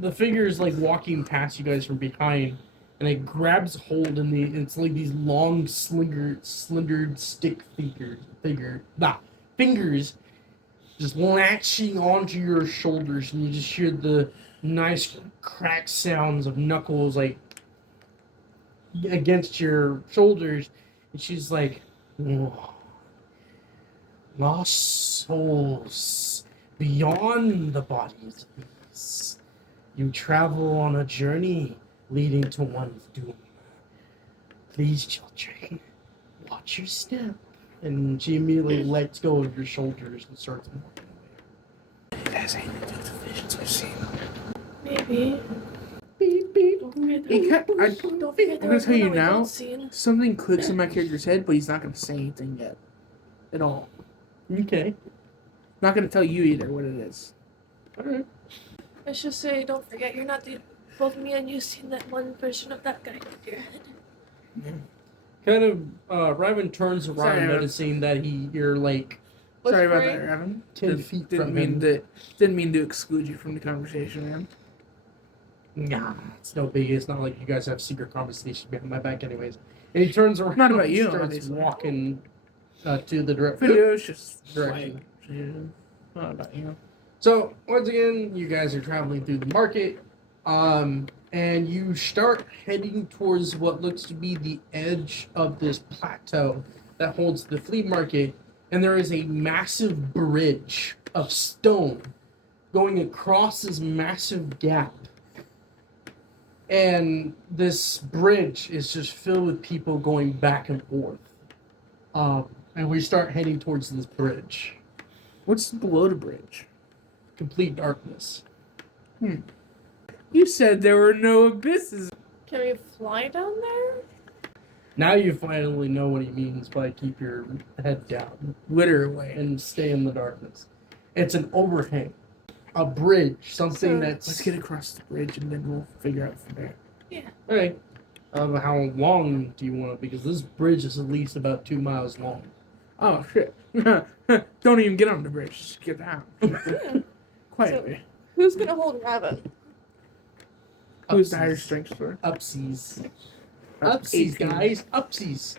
the figure is like walking past you guys from behind, and it grabs hold, and it's like these long, slingered stick fingers, just latching onto your shoulders, and you just hear the nice crack sounds of knuckles like against your shoulders, and she's like, "Whoa. Lost souls beyond the bodies of these. You travel on a journey leading to one's doom. Please, children, watch your step." And she immediately lets go of your shoulders and starts walking away. Has anything to do with the visions we've seen. Maybe. Beep, beep. Don't forget I'm there gonna was tell one you that we now. both seen. Something clicks in my character's head, but he's not gonna say anything yet. At all. Okay. Not gonna tell you either what it is. Alright. Let's just say, don't forget, you're not the. Both me and you seen that one version of that guy with your head. Kind of, Raven turns around, Sorry, Raven. noticing that you're like Sorry about that, Whispering. Raven. 10 feet Didn't from mean him. didn't mean to exclude you from the conversation, man. Nah, it's no biggie. It's not like you guys have secret conversations behind my back, anyways. And he turns around. Not about and you, starts obviously. walking to the Video's just direction. direction. Not about you. So once again, you guys are traveling through the market, and you start heading towards what looks to be the edge of this plateau that holds the flea market, and there is a massive bridge of stone going across this massive gap. And this bridge is just filled with people going back and forth. And we start heading towards this bridge. What's below the bridge? Complete darkness. You said there were no abysses. Can we fly down there? Now you finally know what he means by keep your head down Literally. and stay in the darkness. It's an overhang, a bridge, something So- that's... Let's get across the bridge and then we'll figure out from there. Okay. How long do you want it? Because this bridge is at least about 2 miles long. Oh shit. Don't even get on the bridge. Just get down. Yeah. Quietly. Who's gonna hold Raven? Who's the higher strength for? Upsies. That's Upsies, 18. guys. Upsies.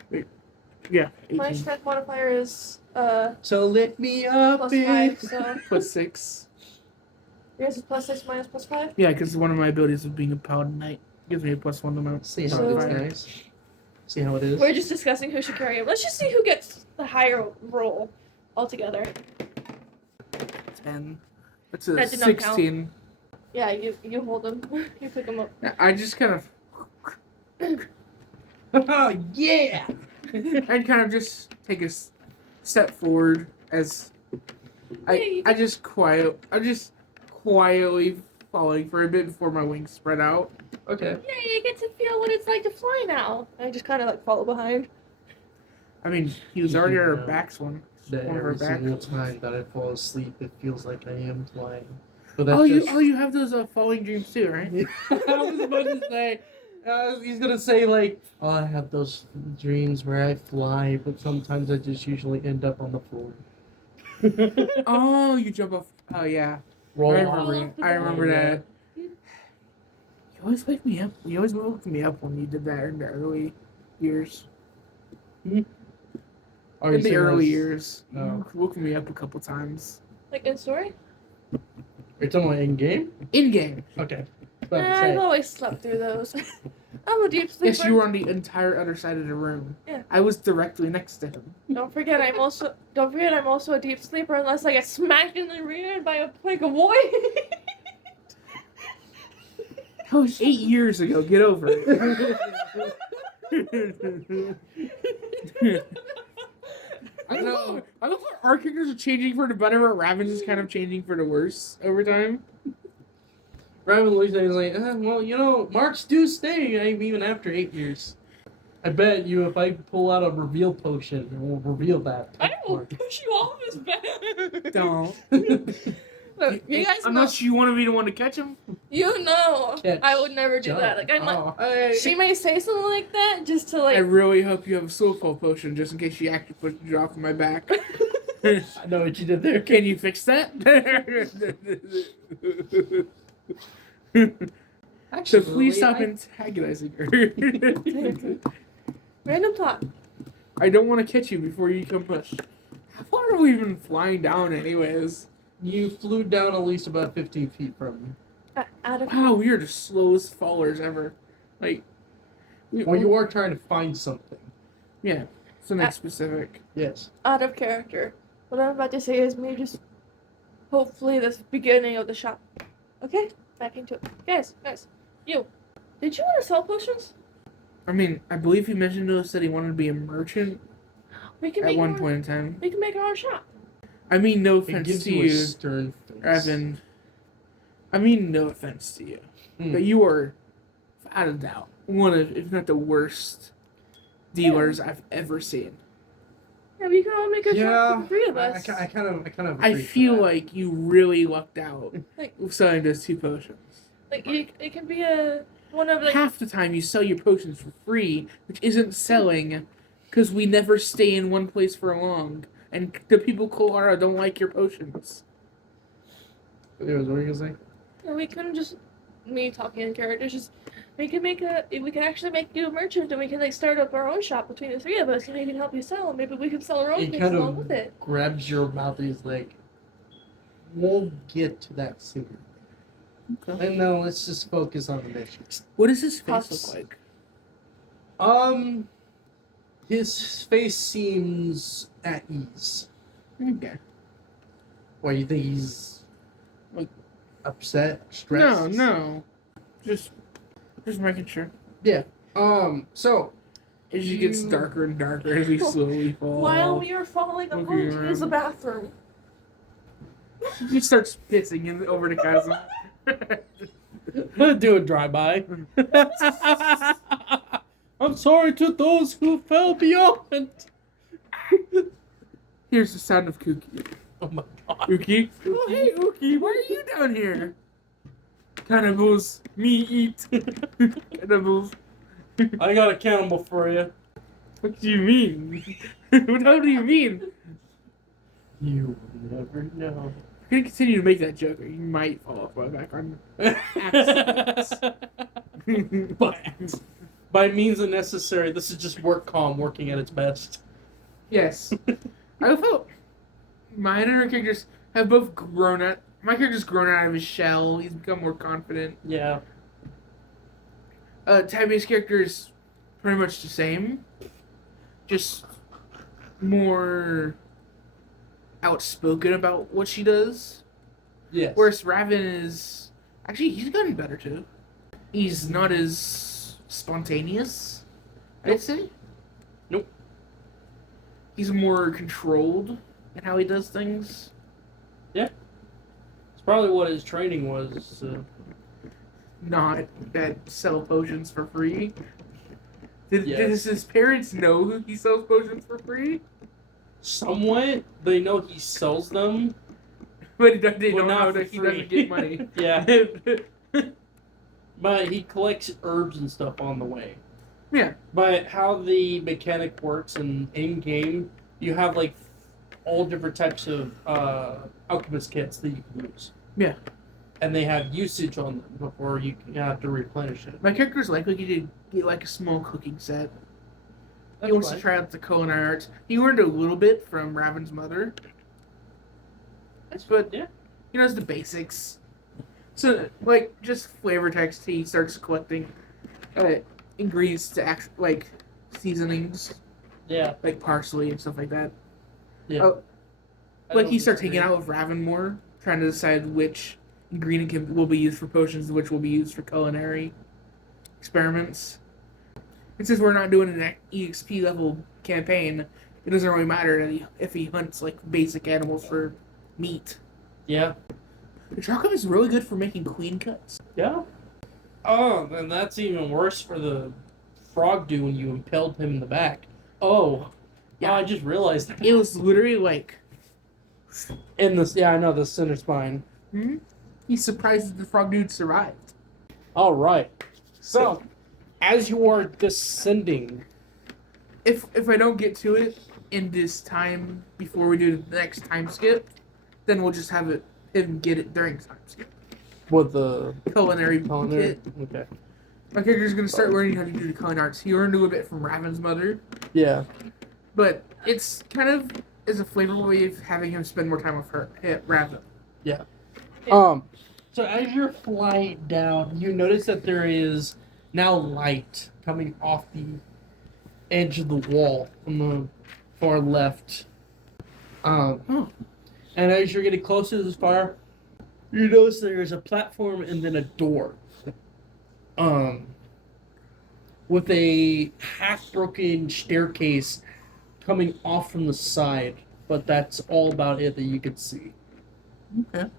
Yeah. My 18. strength modifier is So let me up plus it. 5, so Plus 6. yours is plus 6 minus plus 5. Yeah, because one of my abilities of being a paladin knight gives me a +1 to my. See how So- it's nice. See how it is. We're just discussing who should carry him. Let's just see who gets the higher roll altogether. 10. That's a That did not count. 16. Yeah, you hold him. You pick him up. I just kind of. Yeah. I'd kind of just take a step forward as Yeah, I'm just quietly falling for a bit before my wings spread out. Okay. Yeah, you get to feel what it's like to fly now. I just kind of like follow behind. I mean, he was already at our backs one. That One of our every backs. single time that I fall asleep, it feels like I am flying. But that's Oh, just... you have those falling dreams too, right? I was about to say, he's gonna say like, oh, I have those dreams where I fly, but sometimes I just usually end up on the floor. Oh, you jump off. Oh yeah, Roll I off. remember. I remember that. You always wake me up. You always woke me up when you did that in the early years. Are you In the saying early that's- years, No. you woke me up a couple times. Like in story? Are you talking about in game? In game. Okay. About to I've say. always slept through those. I'm a deep sleeper. Yes, you were on the entire other side of the room. Yeah. I was directly next to him. Don't forget, I'm also a deep sleeper unless I get smacked in the rear by a boy. That was 8 years ago. Get over it. I know. I look for our characters are changing for the better, but Raven's is kind of changing for the worse over time. Raven looks at me and is like, well, you know, marks do stay even after 8 years. I bet you if I pull out a reveal potion, it will reveal that. I will push you off his bed. Don't. Look, you guys know. Unless you want to be the one to catch him. You know, Catch, I would never do that. Like, I'm like, Oh, hey. she may say something like that just to like. I really hope you have a soul call potion just in case she actually pushes you off my back. I know what you did there. Can you fix that? So please stop antagonizing her. Random thought. I don't want to catch you before you come push. How far are we even flying down anyways? You flew down at least about 15 feet from me. Out of Wow, we are the slowest fallers ever. Like, Well, you are trying to find something. yeah, something specific. Yes. out of character. What I'm about to say is maybe just hopefully the beginning of the shop. Okay, back into it. Guys, you. Did you want to sell potions? I mean, I believe he mentioned to us that he wanted to be a merchant We can at make one our, point in time. We can make our own shop. I mean, no It offense gives to you a you, stern face. Evan. I mean, no offense to you, but you are, without a doubt, one of, if not the worst dealers I've ever seen. Yeah, we can all make a shop Yeah, for the three of I us. kind of. I agree feel with that. like you really lucked out Like- with selling those 2 potions. Like it can be a one of like Half the time you sell your potions for free, which isn't selling, because we never stay in one place for long, and the people Kolara don't like your potions. Anyways, what were you gonna say? we can just me talking in characters. Just we can actually make you a merchant, and we can like start up our own shop between the three of us, and we can help you sell. Maybe we can sell our own He things kind along of with it. grabs your mouth and he's like, "We'll get to that soon." And now let's just focus on the mission. What does his face Puffs. look like? His face seems at ease. Okay. Why, you think he's Like- upset, stressed? No. Just making sure. So It just gets You- darker and darker as we slowly fall. While we are falling Looking apart, use the around. bathroom. He starts pissing over the chasm. do a drive-by. I'm sorry to those who fell beyond. Here's the sound of Kooky. Oh my god. Ookie? Oh, hey, Ookie, why are you down here? Cannibals, me eat. Cannibals. I got a cannibal for you. What do you mean? What do you mean? You will never know. If you're gonna continue to make that joke, or you might fall off my back on By means of necessary, this is just work calm working at its best. Yes. I felt my other characters have both grown out. My character's grown out of his shell. He's become more confident. Yeah. Tabby's character is pretty much the same. Just more outspoken about what she does. Yes. Whereas Raven is... Actually, he's gotten better too. He's not as spontaneous, I'd say. Nope. He's more controlled in how he does things. It's probably what his training was. Not that sell potions for free. Does Yes. his parents know that he sells potions for free? Somewhat. They know he sells them. But they But don't not know for that he free. doesn't get money. Yeah. But he collects herbs and stuff on the way. Yeah. But how the mechanic works in game, you have like all different types of alchemist kits that you can use. Yeah. And they have usage on them before you have to replenish it. My character's likely to get like a small cooking set. He That's wants fine. to try out the culinary arts. He learned a little bit from Raven's mother. But Yeah. he knows the basics. So, like, just flavor text, he starts collecting ingredients to like seasonings, Yeah. like parsley and stuff like that. Yeah. Oh, I like don't he starts disagree. hanging out with Raven more, trying to decide which ingredient will be used for potions and which will be used for culinary experiments. And since we're not doing an EXP level campaign, it doesn't really matter if he hunts like basic animals for meat. Yeah. The chocolate is really good for making clean cuts. Yeah. Oh, and that's even worse for the frog dude when you impaled him in the back. Oh. Yeah, I just realized that. It was literally like. In this, yeah, I know, the center spine. He's surprised that the frog dude survived. All right. So, as you are descending, If I don't get to it in this time before we do the next time skip, then we'll just have him get it during time skip. with the Culinary culinary, kit. okay, My character's gonna start learning how to do the culinary arts. He learned a little bit from Raven's mother, yeah, but it's kind of is a flavorful way of having him spend more time with Raven. yeah. So as you're flying down, you notice that there is now light coming off the edge of the wall on the far left. And as you're getting closer to this fire, you notice there's a platform and then a door. With a half-broken staircase coming off from the side, but that's all about it that you can see. Okay.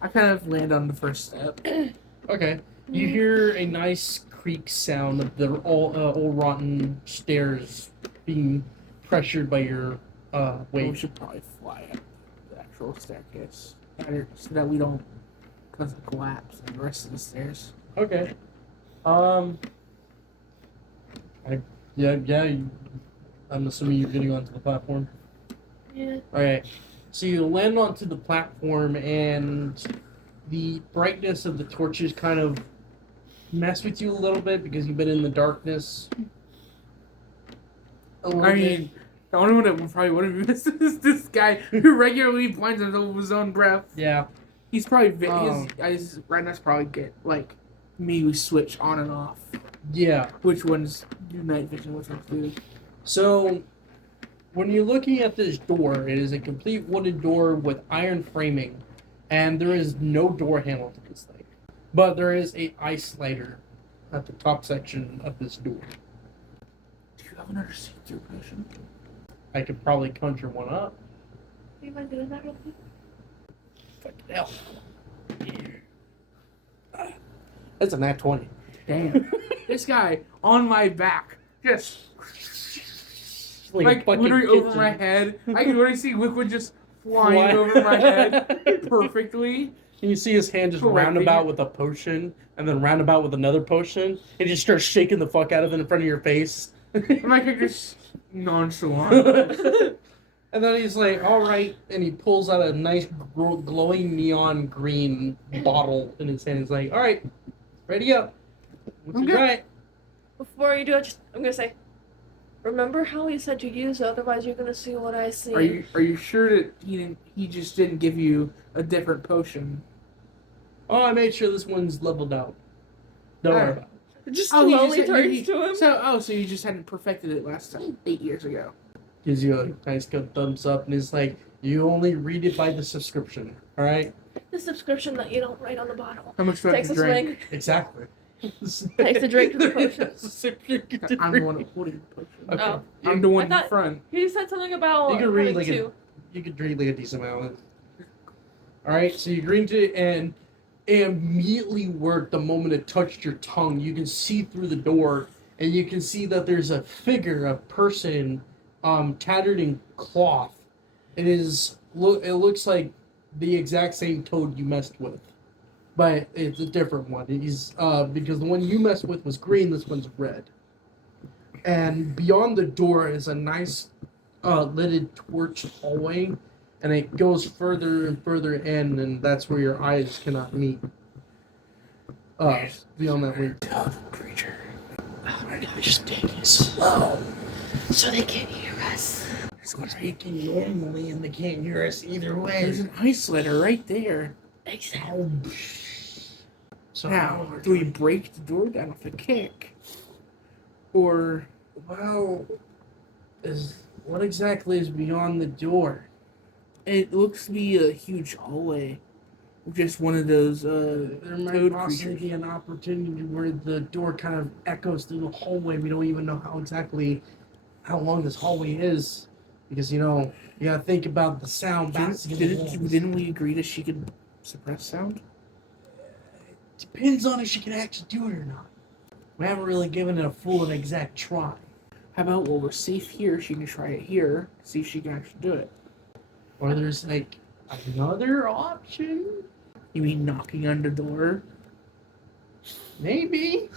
I kind of land on the first step. Okay. You hear a nice creak sound of the old rotten stairs being pressured by your We weight. should probably fly up the actual staircase so that we don't cause a collapse on the rest of the stairs. Okay. Yeah. I'm assuming you're getting onto the platform. Yeah. Alright. So you land onto the platform and the brightness of the torches kind of mess with you a little bit because you've been in the darkness. A little I bit. mean, the only one that probably would have missed is this guy who regularly blinds himself with his own breath. Yeah. He's probably his retinas probably get like me switch on and off. Yeah. Which ones do night vision? Which ones do? So, when you're looking at this door, it is a complete wooden door with iron framing, and there is no door handle to this thing. But there is a ice slider at the top section of this door. Do you have another see-through potion? I could probably conjure one up. Do you mind doing that real quick? Fucking hell. That's a nat 20. Damn. This guy on my back, just Like, a like fucking literally over kitchen. my head. I can literally see liquid just flying over my head perfectly. And you see his hand just Correcting roundabout it. with a potion, and then roundabout with another potion, and he just starts shaking the fuck out of it in front of your face. And my character's nonchalant. And then he's like, all right, and he pulls out a nice glowing neon green bottle in his hand. He's like, all right, ready up. What's I'm your good. right? Before you do it, I'm gonna say, remember how he said to use it, otherwise you're gonna see what I see. Are you sure that he just didn't give you a different potion? Oh, I made sure this one's leveled out. Don't worry about it. It just Oh, he slowly just- turns he- to him. So you just hadn't perfected it last time 8 years ago. Gives you a nice good thumbs up, and it's like, you only read it by the subscription, all right? The subscription that you don't write on the bottle. How much do I have Takes to a drink? swing. Exactly. Takes a drink to the potion. I'm the one holding the potion. Okay. Oh. I'm the one in I thought- front. He said something about You can read having like two. you could read like a decent amount. All right, so you drink it, and it immediately worked the moment it touched your tongue. You can see through the door, and you can see that there's a figure, a person, tattered in cloth. It looks like the exact same toad you messed with, but it's a different one. He's because the one you messed with was green. This one's red. And beyond the door is a nice lidded torch hallway, and it goes further and further in, and that's where your eyes cannot meet. Beyond that way. Toad creature. Just take it slow, so they can't hear us. Speaking normally, and they can't hear us either way. There's an ice letter right there. Exactly. Oh, so Now, do we break the door down with a kick? Or well, what exactly is beyond the door? it looks to be a huge hallway. Just one of those There might toad possibly creatures. be an opportunity where the door kind of echoes through the hallway. We don't even know how long this hallway is. because you gotta think about the sound bouncing in the walls. Didn't we agree that she could suppress sound? Depends on if she can actually do it or not. We haven't really given it a full and exact try. How about while we're safe here, she can try it here, see if she can actually do it. Or there's like another option. You mean knocking on the door? Maybe.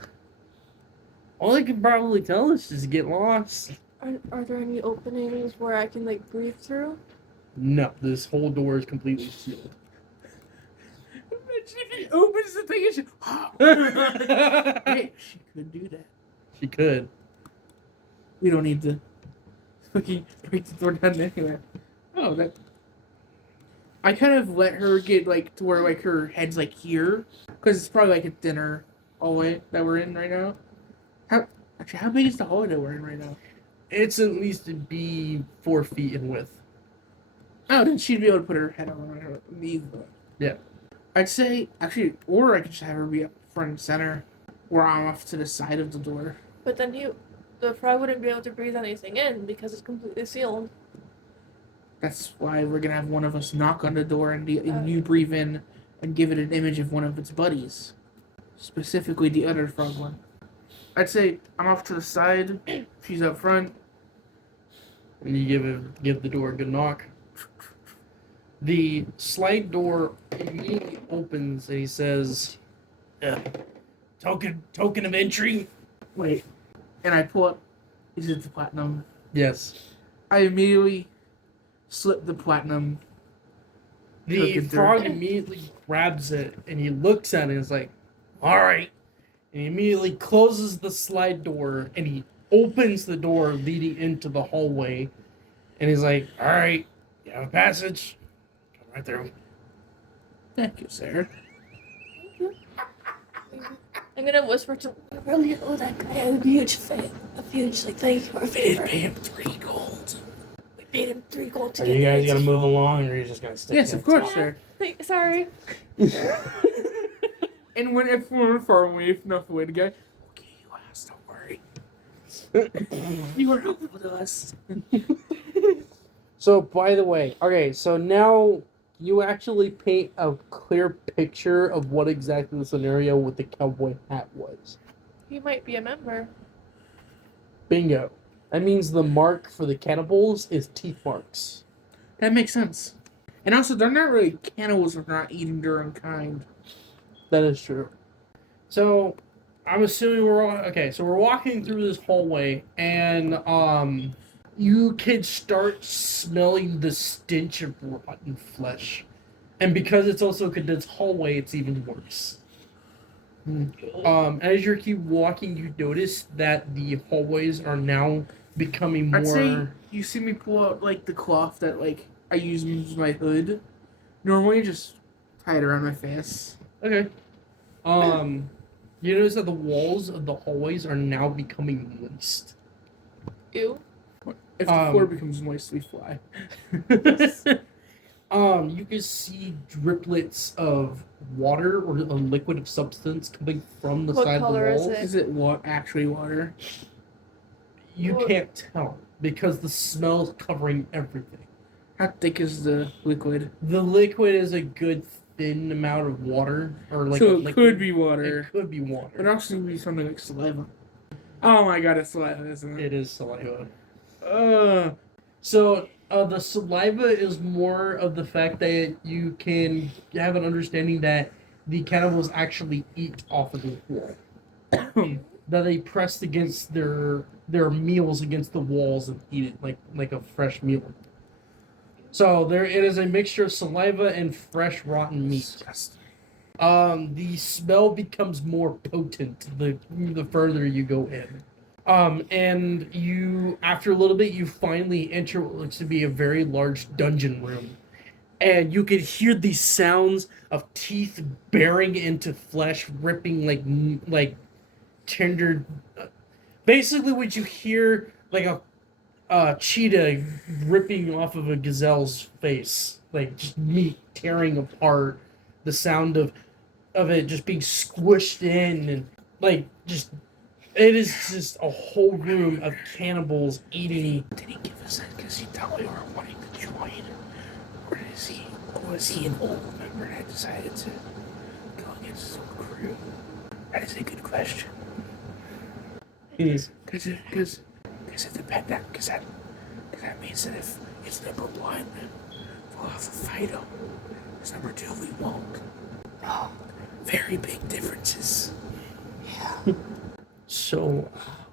All they can probably tell us is get lost. Are there any openings where I can like breathe through? No, this whole door is completely sealed. Imagine if he opens the thing and she... Hey, she could do that. She could. We don't need to fucking break the door down anyway. Oh, that... I kind of let her get, like, to where, like, her head's, like, here. Because it's probably, like, a dinner hallway that we're in right now. How big is the hallway that we're in right now? It's at least to be 4 feet in width. Oh, then she'd be able to put her head on her knees. Yeah. I'd say, actually, or I could just have her be up front and center, or I'm off to the side of the door. But then the frog wouldn't be able to breathe anything in because it's completely sealed. That's why we're gonna have one of us knock on the door and you breathe in and give it an image of one of its buddies. Specifically the other frog one. I'd say I'm off to the side, she's up front. And you give the door a good knock. The slide door immediately opens and he says, token of entry? Wait. And I pull up, is it the platinum? Yes. I immediately slip the platinum. The frog immediately grabs it and he looks at it and is like, alright. And he immediately closes the slide door and he opens the door leading into the hallway. And he's like, alright, you have a passage. Come right through. Thank you, sir. I'm gonna whisper to I really owe that guy a huge thank you for a favor. Pay him 3 gold. We paid him 3 gold to Are get you guys there. gonna move along or are you just gonna stick Yes, here? of course, sir. Sorry. And if we're far away enough away to go, okay, you asked, don't worry. You were helpful to us. So, by the way, okay, so now you actually paint a clear picture of what exactly the scenario with the cowboy hat was. He might be a member. Bingo. That means the mark for the cannibals is teeth marks. That makes sense. And also, they're not really cannibals if they're not eating their own kind. That is true. So, I'm assuming we're all... Okay, so we're walking through this hallway, and, you can start smelling the stench of rotten flesh. And because it's also a condensed hallway, it's even worse. As you keep walking, you notice that the hallways are now becoming more... I'd say you see me pull out, like, the cloth that, like, I use as my hood. Normally, just tie it around my face. Okay. You notice that the walls of the hallways are now becoming moist. Ew. If the floor becomes moist, we fly. You can see driplets of water or a liquid of substance coming from the What side of the color is walls. it? Is it actually water? You What? can't tell because the smell is covering everything. How thick is the liquid? The liquid is a good thin amount of water, or like so a it liquid. could be water. It could be water. But also be something like saliva. Oh my god, it's saliva, isn't it? It is saliva. So the saliva is more of the fact that you can have an understanding that the cannibals actually eat off of the wall. That they press against their meals against the walls and eat it like a fresh meal. So it is a mixture of saliva and fresh rotten meat. Disgusting. The smell becomes more potent the further you go in. And you, after a little bit, you finally enter what looks to be a very large dungeon room. And you can hear these sounds of teeth bearing into flesh, ripping like tender... basically what you hear, like a cheetah ripping off of a gazelle's face. Like, just meat tearing apart. The sound of it just being squished in and, like, just... It is just a whole room of cannibals eating. Did he give us because he thought we were wanting to join? Or was he an old member that decided to go against his own crew? That is a good question. Because that means that if it's number one, we'll have to fight him. It's number two, we won't. Oh, very big differences. Yeah. So,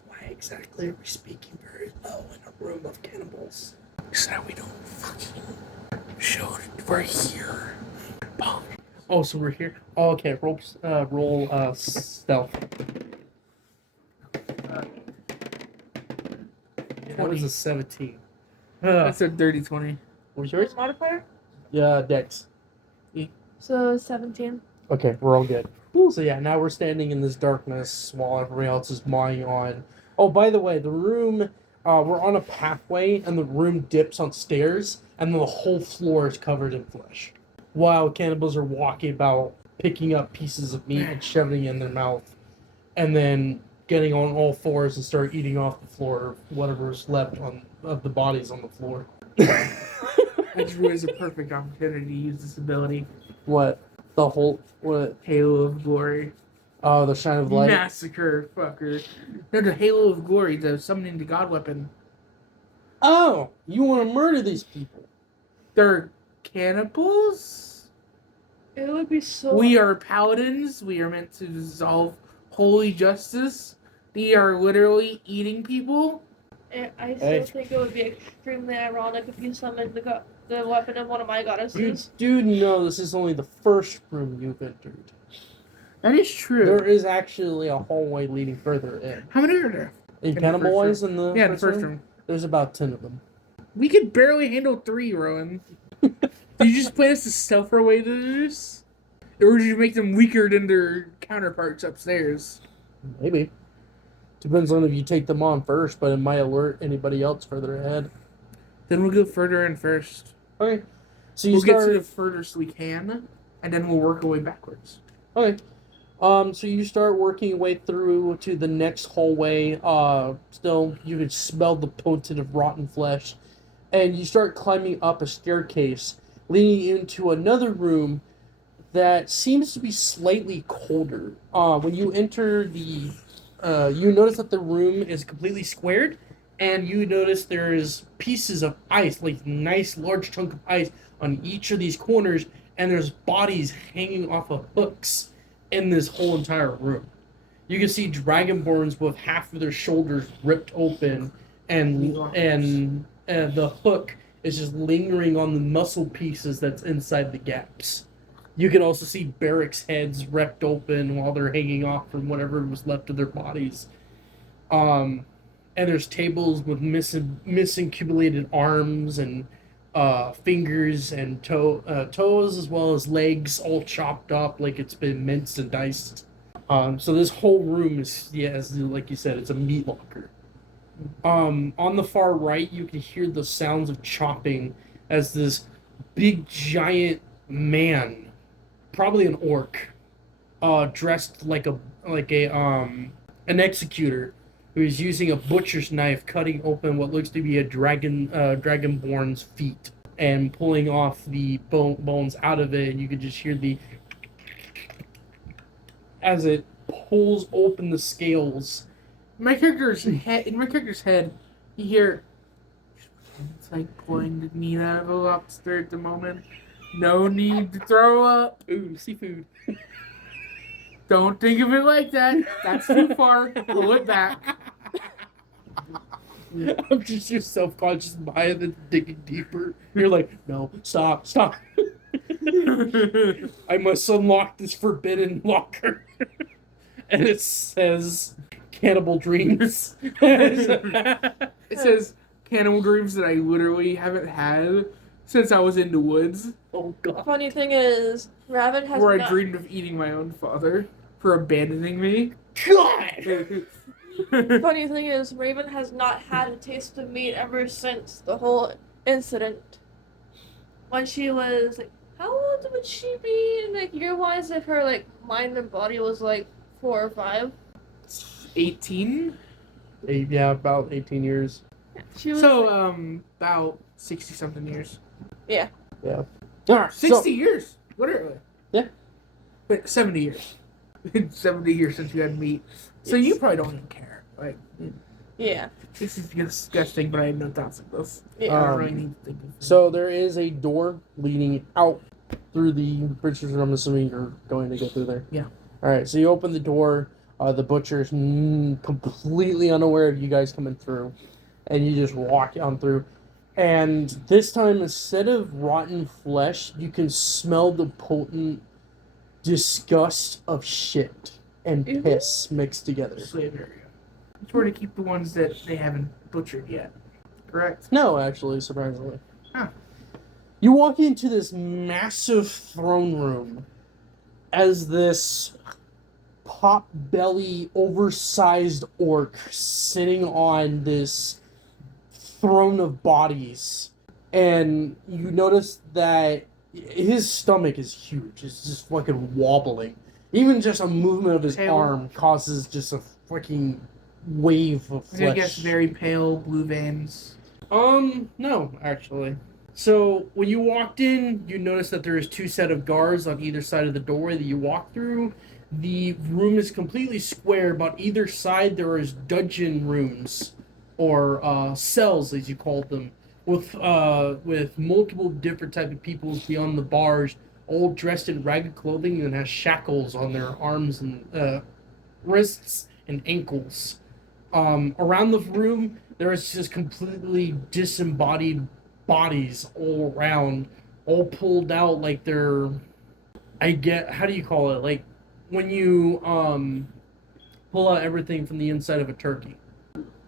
why exactly are we speaking very low in a room of cannibals? So that we don't fucking show that we're here. Oh, so we're here. Oh, okay. Roll stealth. That was a 17. That's a dirty 20. What was yours? Modifier? Yeah, Dex. So 17. Okay, we're all good. So yeah, now we're standing in this darkness while everybody else is mowing on. Oh, by the way, the room, we're on a pathway, and the room dips on stairs, and the whole floor is covered in flesh. While cannibals are walking about, picking up pieces of meat and shoving it in their mouth, and then getting on all fours and start eating off the floor, whatever's left of the bodies on the floor. That drew is a perfect opportunity to use this ability. What? The whole, what? Halo of Glory. Oh, the shine of light. Massacre, fucker. No, the Halo of Glory, the summoning the god weapon. Oh, you want to murder these people? They're cannibals? It would be so. We are paladins. We are meant to dissolve holy justice. We are literally eating people. I still think it would be extremely ironic if you summoned the weapon of one of my You goddesses. do know this is only the first room you've entered. That is true. There is actually a hallway leading further in. How many are there? In the cannibal first wise in the Yeah, the first room. There's about 10 of them. We could barely handle 3, Rowan. Did you just plan us to stealth our way to this? Or did you make them weaker than their counterparts upstairs? Maybe. Depends on if you take them on first, but it might alert anybody else further ahead. Then we'll go further in first. Okay. So you We'll start. get to the furthest we can, and then we'll work our way backwards. Okay. So you start working your way through to the next hallway. Still, you can smell the potent of rotten flesh. And you start climbing up a staircase, leading into another room that seems to be slightly colder. When you enter the... you notice that the room is completely squared, and you notice there's pieces of ice, like nice large chunk of ice on each of these corners, and there's bodies hanging off of hooks in this whole entire room. You can see dragonborns with half of their shoulders ripped open, and the hook is just lingering on the muscle pieces that's inside the gaps. You can also see barracks heads ripped open while they're hanging off from whatever was left of their bodies. And there's tables with misincubulated arms and fingers and toes, as well as legs all chopped up like it's been minced and diced. So this whole room is, like you said, it's a meat locker. On the far right, you can hear the sounds of chopping as this big giant man, probably an orc, dressed like an executor, who is using a butcher's knife, cutting open what looks to be a dragonborn's feet and pulling off the bones out of it. And you can just hear as it pulls open the scales. In my character's head, you hear it's like pulling the meat out of a lobster at the moment. No need to throw up. Ooh, seafood. Don't think of it like that. That's too far. Pull it back. I'm just self-conscious by it and digging deeper. You're like, no, stop. I must unlock this forbidden locker. And it says Cannibal Dreams. It says cannibal dreams that I literally haven't had since I was in the woods. Oh god. Funny thing is, Raven has Where I not. dreamed of eating my own father for abandoning me. God! Funny thing is, Raven has not had a taste of meat ever since the whole incident. When she was like, how old would she be? Like year-wise, if her like mind and body was like 4 or 5. 18? Yeah, about 18 years. She was So, like, about 60 something years. yeah. Yeah. All right. 60 years, literally. Yeah. But 70 years. 70 years since you had meat. So you probably don't even care. Like, Yeah. this is disgusting, but I had no thoughts of this. Yeah. I don't really need to think of it. So there is a door leading out through the butcher's room. I'm assuming you're going to go through there. Yeah. All right. So you open the door. The butcher's completely unaware of you guys coming through, and you just walk on through. And this time, instead of rotten flesh, you can smell the potent disgust of shit and Ew. piss mixed together. Slave area. It's where to keep the ones that they haven't butchered yet. Correct? No, actually, surprisingly. Huh. You walk into this massive throne room as this pot-belly, oversized orc sitting on this throne of bodies. And you notice that his stomach is huge. It's just fucking wobbling. Even just a movement of his Pale. arm causes just a fucking wave of flesh. I guess very pale blue veins. No, actually. So when you walked in, you noticed that there is two set of guards on either side of the doorway that you walk through. The room is completely square, but either side there is dungeon rooms, or cells as you called them, with multiple different type of peoples beyond the bars, all dressed in ragged clothing and has shackles on their arms and wrists and ankles. Around the room, there is just completely disembodied bodies all around, all pulled out like they're, how do you call it? Like when you pull out everything from the inside of a turkey.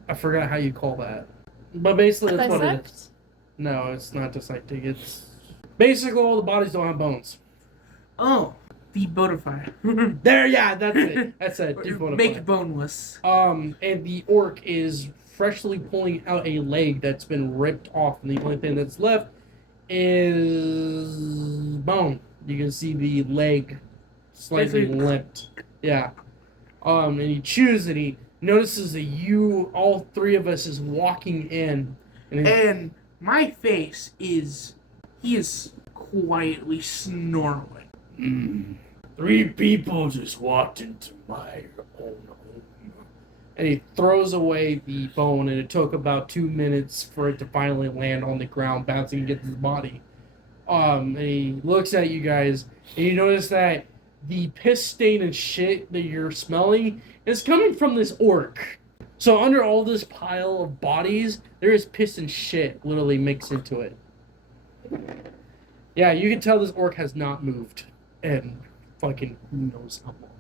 I forgot how you call that. But basically that's what it is. No, it's not dissecting. It's basically all the bodies don't have bones. Oh, debonify. There, yeah, that's it. That's it. Debonify. Make boneless. And the orc is freshly pulling out a leg that's been ripped off, and the only thing that's left is bone. You can see the leg slightly limped. Yeah. And he chews and he notices that all three of us, is walking in. And my face is, he is quietly snarling. 3 people just walked into my own home. And he throws away the bone, and it took about 2 minutes for it to finally land on the ground, bouncing against his body. And he looks at you guys, and you notice that the piss stain and shit that you're smelling is coming from this orc. So under all this pile of bodies, there is piss and shit literally mixed into it. Yeah, you can tell this orc has not moved. And fucking who knows how long.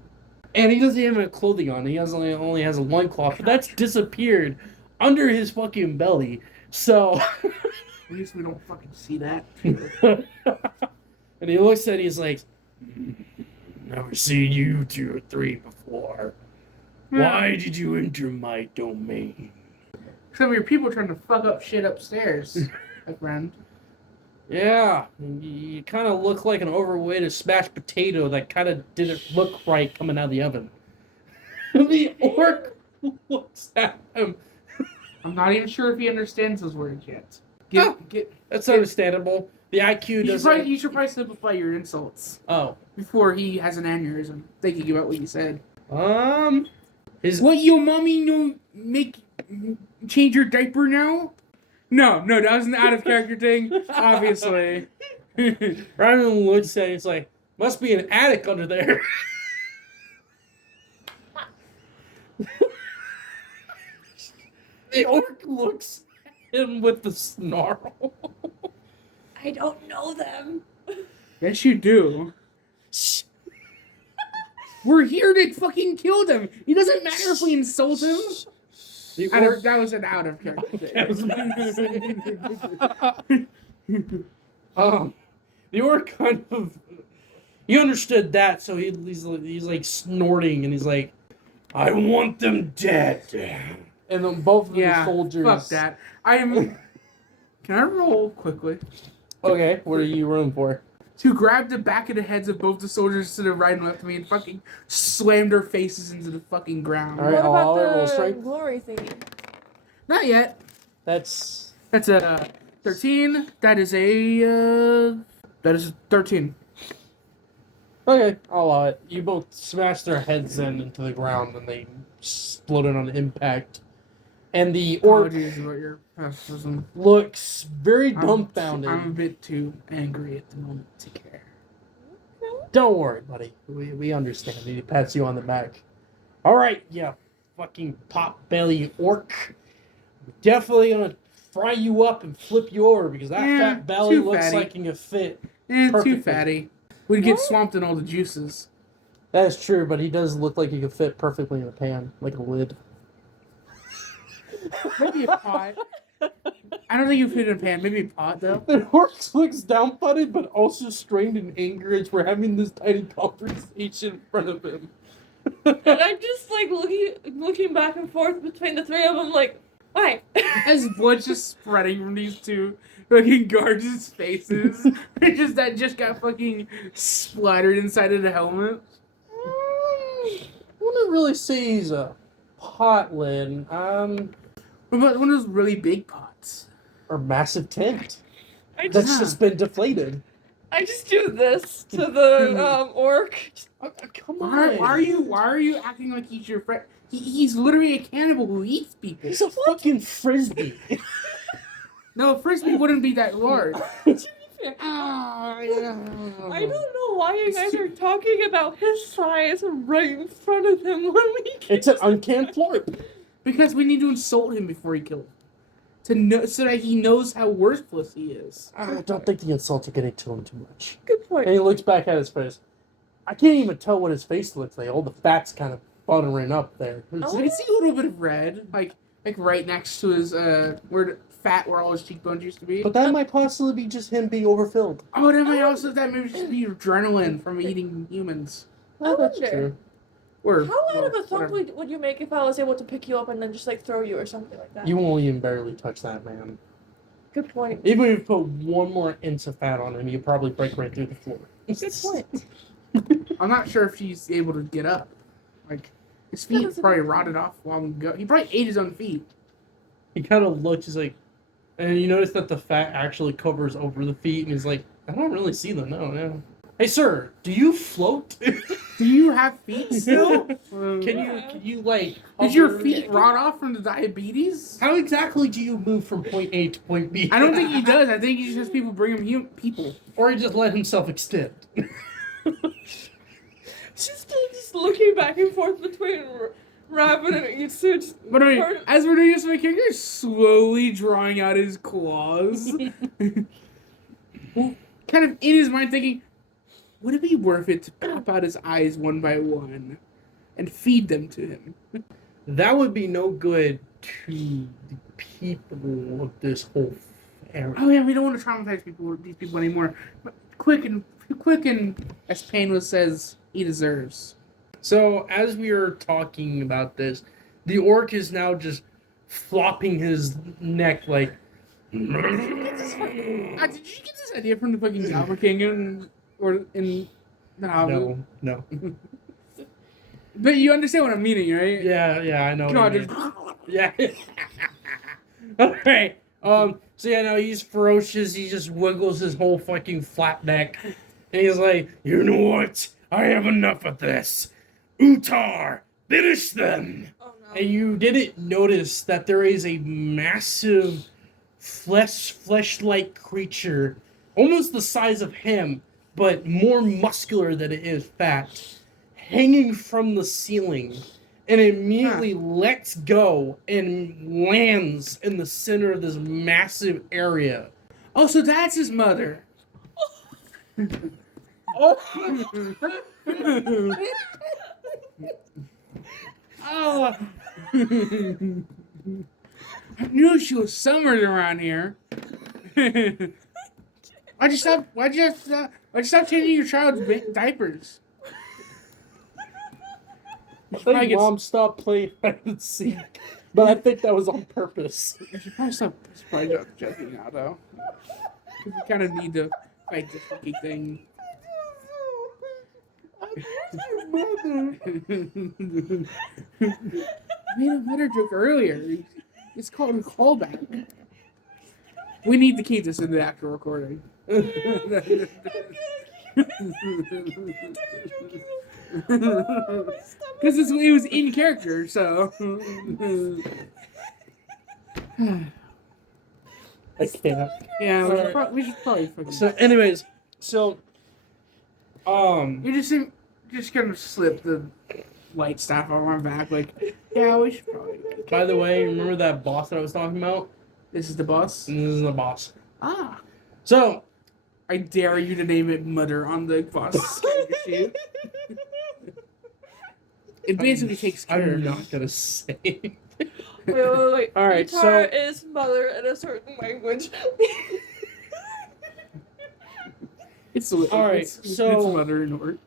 And he doesn't even have clothing on. He only has a loincloth, but that's disappeared under his fucking belly. So At least we don't fucking see that. and he looks at it, he's like, never seen you 2 or 3 before. Why did you enter my domain? Some of your people trying to fuck up shit upstairs, my friend. Yeah, you kind of look like an overweighted smashed potato that kind of didn't look right coming out of the oven. The orc looks at him. I'm not even sure if he understands those words yet. That's understandable. The IQ doesn't... You should probably simplify your insults Oh. before he has an aneurysm thinking about what you said. What, your mommy change your diaper now? No, that was an out of character thing, obviously. Ryan looks at it, it's like, must be an attic under there. The orc looks at him with the snarl. I don't know them. Yes, you do. We're here to fucking kill them. It doesn't matter if we insult him. That was an out of character thing. The orc kind of... He understood that, so he's like snorting, and he's like, I want them dead. And then both of the soldiers... fuck that. Can I roll quickly? Okay, what are you rolling for? To grab the back of the heads of both the soldiers to the right and left of me and fucking slam their faces into the fucking ground. All right, What I'll about roll the strength. glory thingy? Not yet. That's a 13. That is a 13. okay. I'll allow it. You both smash their heads into the ground, and they exploded on impact. And the orc Apologies about your pacifism. looks very I'm dumbfounded. a bit too angry at the moment to care. Don't worry, buddy. We understand. He pats you on the back. All right, yeah, fucking pot belly orc. Definitely gonna fry you up and flip you over because that fat belly too looks fatty. like it can fit. Too Perfectly. fatty. We'd get swamped in all the juices. That is true, but he does look like he could fit perfectly in a pan, like a lid. Maybe a pot. I don't think you fit in a pan. Maybe a pot though. The orc looks downputted, but also strained in anger as we're having this tiny conversation in front of him. And I'm just like looking back and forth between the three of them, like, why? As blood just spreading from these two fucking guards' faces. that just got fucking splattered inside of the helmet. I wouldn't really say he's a pot lid. What about one of those really big pots? Or massive tent I that's just, just been deflated. I just do this to the orc. Come Why on. are you acting like he's your friend? He's literally a cannibal who eats people. He's a fucking frisbee. No, frisbee wouldn't be that large. I don't know why you guys are talking about his size right in front of him when we It's an uncanned florp. Because we need to insult him before he kills him. To know, so that he knows how worthless he is. I don't think the insults are getting to him too much. Good point. And he looks back at his face. I can't even tell what his face looks like. All the fat's kind of buttering up there. So I can see a little bit of red, like right next to his where all his cheekbones used to be. But that might possibly be just him being overfilled. Oh, that might also maybe just be adrenaline from eating humans. I That's wonder. true. Or How out of a thump whatever. would you make if I was able to pick you up and then just like throw you or something like that? You won't even barely touch that man. Good point. Even if you put one more inch of fat on him, you'd probably break right through the floor. Good point. I'm not sure if he's able to get up. Like his feet doesn't probably matter. rotted off while he go. He probably ate his own feet. He kind of looks, he's like, and you notice that the fat actually covers over the feet, and he's like, I don't really see them, no. Hey, sir, do you float? Do you have feet still? Can you like? Did your hover? feet rot off from the diabetes? How exactly do you move from point A to point B? I don't think he does. I think he just has people bring him people. Or he just let himself extend. Just looking back and forth between Rabbit and Itsu. But I mean, as we're doing this, my character is slowly drawing out his claws. Kind of in his mind thinking, would it be worth it to pop out his eyes one by one and feed them to him? That would be no good to the people of this whole area. Oh yeah, we don't want to traumatize these people anymore. But quick and as Painless says, he deserves. So, as we are talking about this, the orc is now just flopping his neck like... Did you get this idea from the fucking Java King or in the novel? No. But you understand what I'm meaning, right? Yeah, I know. God, what you mean. Yeah. Okay. So yeah, no, he's ferocious. He just wiggles his whole fucking flat neck, and he's like, "You know what? I have enough of this. Utar, finish them." Oh no. And you didn't notice that there is a massive flesh-like creature, almost the size of him, but more muscular than it is fat, hanging from the ceiling, and immediately lets go and lands in the center of this massive area. Oh, so that's his mother. Oh. I knew she was somewhere around here. Why'd you stop changing your child's diapers? I think Mom stopped playing hide and seek, but I think that was on purpose. I should probably stop joking now, though. Because we kind of need to fight this fucking thing. Your mother. I made a mother joke earlier. You It's called a callback. We need to keep this in the actual recording. Because it was in character, so. I can't. Yeah, Alright. we should probably fucking. So, anyways, You just kind of slip the white stuff on my back, like, yeah, we should probably. by the way, remember that boss that I was talking about? This is the boss. This is the boss. Ah, So, I dare you to name it Mutter on the boss character sheet. It basically takes care I'm of not gonna say. Wait. All right, Guitar so- is mother in a certain language. It's All right, it's so- Mutter in orc.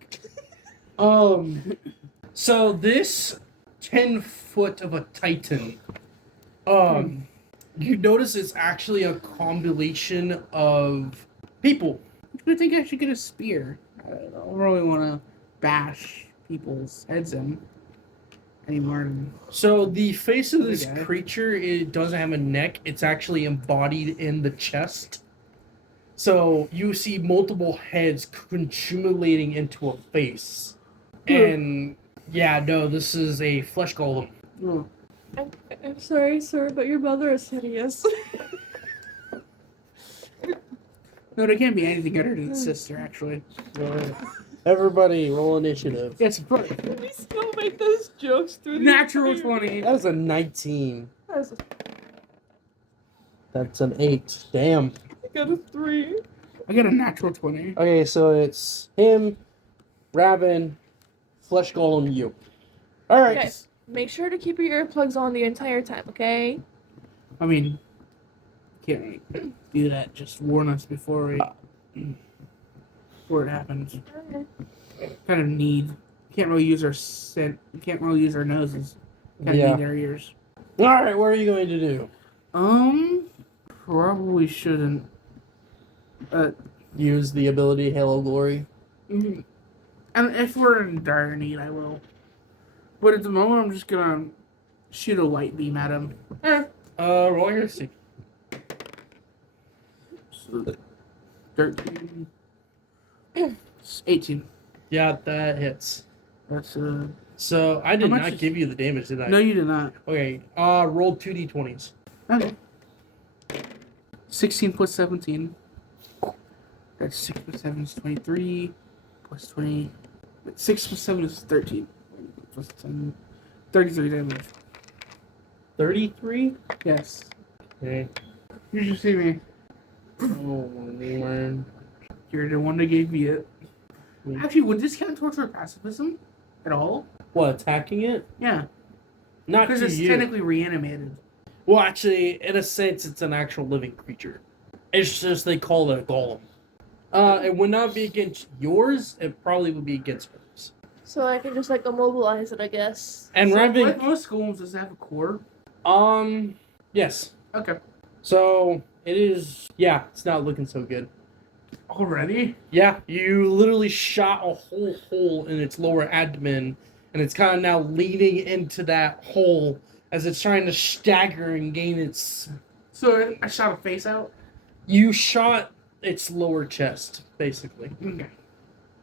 So this 10-foot of a titan, you notice it's actually a combination of people. I think I should get a spear. I don't really want to bash people's heads in anymore. So the face of this Okay. creature, it doesn't have a neck. It's actually embodied in the chest. So you see multiple heads accumulating into a face. And yeah, no, this is a flesh golem. Oh. I'm sorry, sir, but your mother is hideous. No, there can't be anything other than sister, actually. Everybody, roll initiative. Yes, but We still make those jokes through the natural entire- 20. That was a 19. That's That's an 8. Damn. I got a 3. I got a natural 20. Okay, so it's him, Raven, flesh golem, you. All right. Okay. Make sure to keep your earplugs on the entire time, okay? I mean, can't do that. Just warn us before it happens. Okay. Kind of need. Can't really use our scent. Can't really use our noses. Kind of Yeah. need our ears. All right, what are you going to do? Probably shouldn't. Use the ability Halo Glory. And if we're in dire need, I will. But at the moment, I'm just gonna shoot a light beam at him. Roll your see. 13. 18. Yeah, that hits. That's So I did How much not is- give you the damage, did I? No, you did not. Okay. Roll 2d20s. Okay. 16 plus 17. That's 6 plus 7 is 23. Plus 20. 6 plus 7 is 13. Plus 10. 33 damage. 33. Yes. Okay. You should see me. Oh man. You're the one that gave me it. Actually, would this count towards our pacifism? At all? What, attacking it? Yeah. Not Because to it's you. technically reanimated. Well, actually, in a sense, it's an actual living creature. It's just they call it a golem. It would not be against yours. It probably would be against hers. So I can just like immobilize it, I guess. And So, Raven, like most golems, does it have a core? yes. Okay. So it is. Yeah, it's not looking so good. Already? Yeah, you literally shot a whole hole in its lower abdomen, and it's kind of now leaning into that hole as it's trying to stagger and gain its. So I shot a face out? You shot its lower chest, basically. Okay.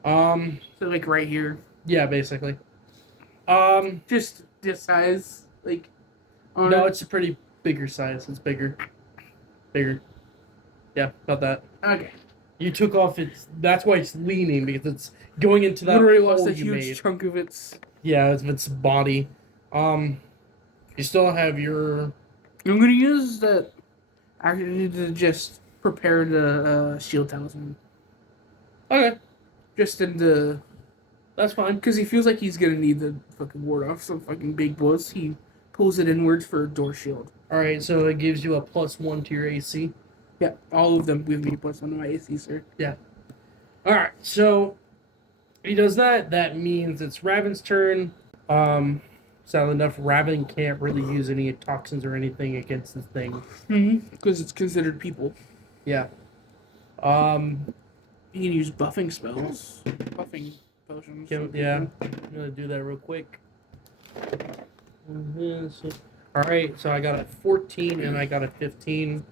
So So like right here. yeah, basically. Just this size? Like. No, it's a pretty bigger size. It's bigger. Bigger. Yeah, about that. Okay. You took off its. That's why it's leaning, because it's going into that Literally hole lost a you huge made. chunk of its. Yeah, it's its body. You still have your. I'm gonna use that. Actually, to just prepare the shield talisman. Okay, Just in the. that's fine. Because he feels like he's gonna need to fucking ward off some fucking big bullets. He pulls it inwards for a door shield. Alright, so it gives you a +1 to your AC. Yeah, all of them give me plus one to my AC, sir. Alright, so he does that. That means it's Raven's turn. Sadly enough, Raven can't really use any toxins or anything against this thing. Because it's considered people. Yeah. You can use buffing spells. Buffing potions. Yeah, I'm gonna do that real quick. All right, so I got a 14 and I got a 15.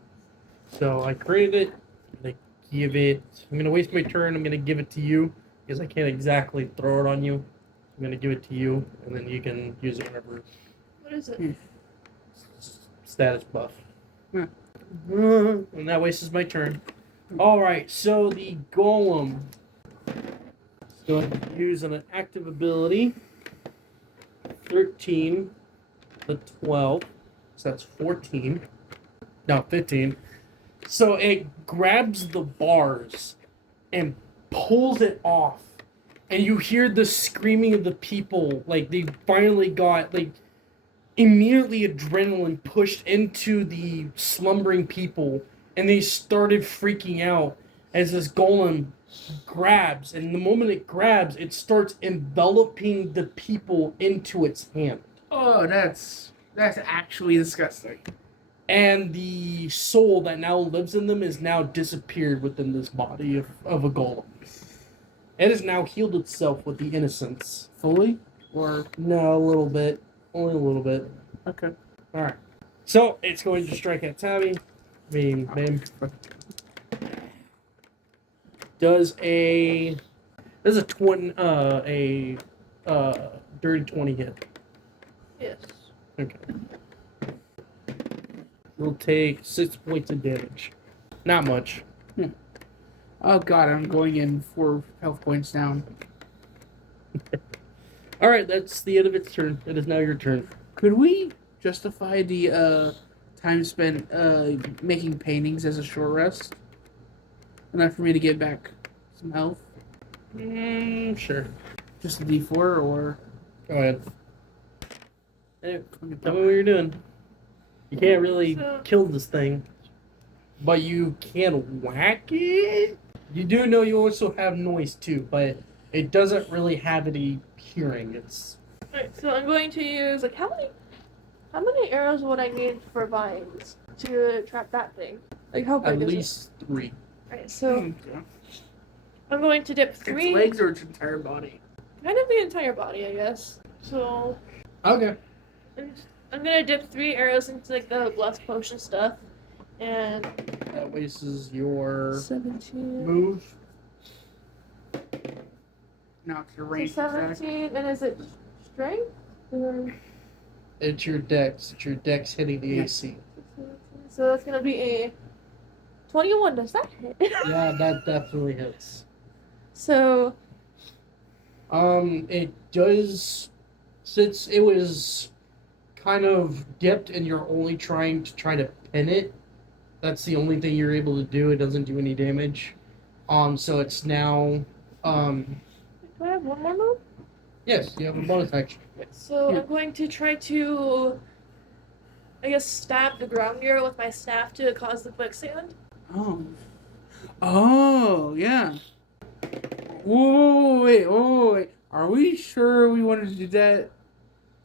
So I created it. I'm gonna give it. I'm gonna waste my turn. I'm gonna give it to you because I can't exactly throw it on you. I'm gonna give it to you, and then you can use it whenever. What is it? Status buff. Yeah. And that wastes my turn. All right, so the golem is going to use an active ability. 13, the 12, so that's 14. No, 15. So it grabs the bars and pulls it off. And you hear the screaming of the people. Like, they finally got, like, immediately adrenaline pushed into the slumbering people. And they started freaking out as this golem grabs. And the moment it grabs, it starts enveloping the people into its hand. Oh, that's actually disgusting. And the soul that now lives in them is now disappeared within this body of a golem. It has now healed itself with the innocence. Fully? Or No, a little bit. Only a little bit. okay. Alright. So, it's going to strike at Tabby. Bam. Does a dirty 20 hit. Yes. Okay. We'll take 6 points of damage. Not much. Oh god, I'm going in 4 health points down. Alright, that's the end of its turn. It is now your turn. Could we justify the time spent making paintings as a short rest? Enough for me to get back some health? Sure. Just a D4 or Go ahead. Hey, tell me what you're doing. You can't really kill this thing, but you can whack it. You do know you also have noise too, but it doesn't really have any hearing. It's Alright, so I'm going to use like how many arrows would I need for vines to trap that thing? Like how big at is least 3. it? Alright, so okay. I'm going to dip 3. Its legs or its entire body? Kind of the entire body, I guess. So Okay. I'm gonna dip 3 arrows into like the blessed potion stuff, and That wastes your 17. move. No, it's your So range attack. 17, and is it strength? Or... It's your dex. It's your dex hitting the Yeah. AC. So that's gonna be a 21. Does that hit? Yeah, that definitely hits. So It does, since it was kind of dipped and you're only trying to pin it, that's the only thing you're able to do. It doesn't do any damage. So it's now, do I have one more move? yes, you have a bonus action. So Yeah. I'm going to try to, I guess, stab the ground gear with my staff to cause the quicksand. Oh. Oh, yeah. Whoa, wait. Are we sure we want to do that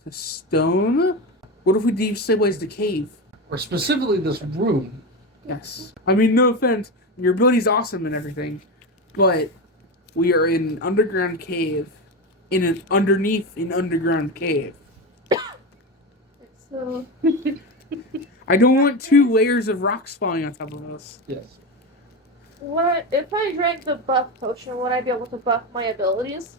to stone? What if we destabilize the cave? Or specifically this room. Yes. I mean, no offense. Your ability's awesome and everything, but we are in an underground cave, underneath an underground cave. So I don't want 2 layers of rocks falling on top of us. Yes. what if I drank the buff potion? Would I be able to buff my abilities?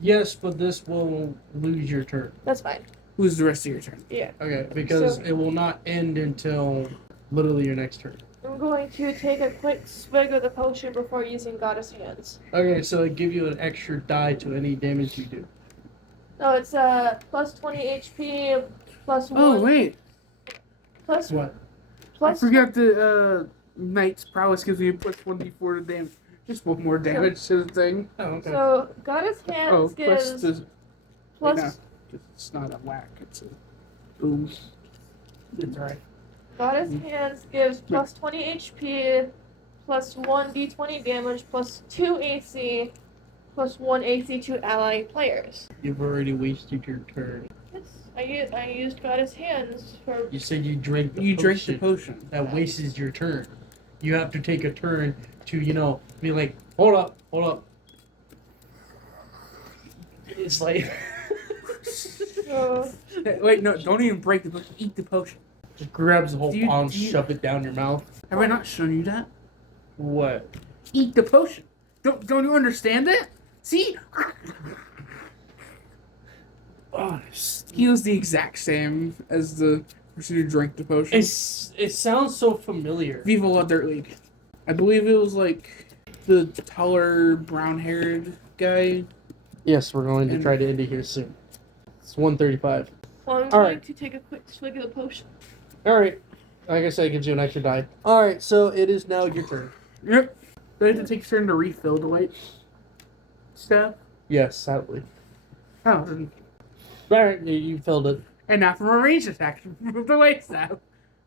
Yes, but this will lose your turn. That's fine. Lose the rest of your turn. Yeah. Okay, because So- it will not end until literally your next turn. I'm going to take a quick swig of the potion before using Goddess Hands. Okay, so it give you an extra die to any damage you do. No, it's plus 20 HP, plus 1. Oh, wait. Plus What? I plus forgot the Knight's Prowess gives me plus 1d4 to damage. Just 1 more damage to the thing. Oh, okay. So Goddess Oh, Hands plus gives the... plus No, it's not a whack, it's a boom. It's alright. Goddess Hands gives plus 20 HP, plus 1 d20 damage, plus 2 AC, plus 1 AC to ally players. You've already wasted your turn. Yes, I used Goddess Hands for. You said you drank the You potion. drank the potion. That wastes your turn. You have to take a turn to, be like, hold up. It's like... So Wait, no, don't even break the potion. Eat the potion. Just grabs the whole Do you- bottle and do you- shove it down your mouth. Have I not shown you that? What? Eat the potion. Don't you understand it? See? Oh, He was the exact same as the person who drank the potion. it sounds so familiar. Viva La Dirt League. I believe it was like the taller, brown-haired guy. Yes, we're going to try to end it here soon. It's 1:35. Well, I'm All going right. to take a quick swig of the potion. All right. Like I said, it gives you an extra die. All right, so it is now your turn. Yep. Do I have to take a turn to refill the white stuff? Yes, sadly. Oh, then- All right, you filled it. and not from a ranged attack, from the white stuff.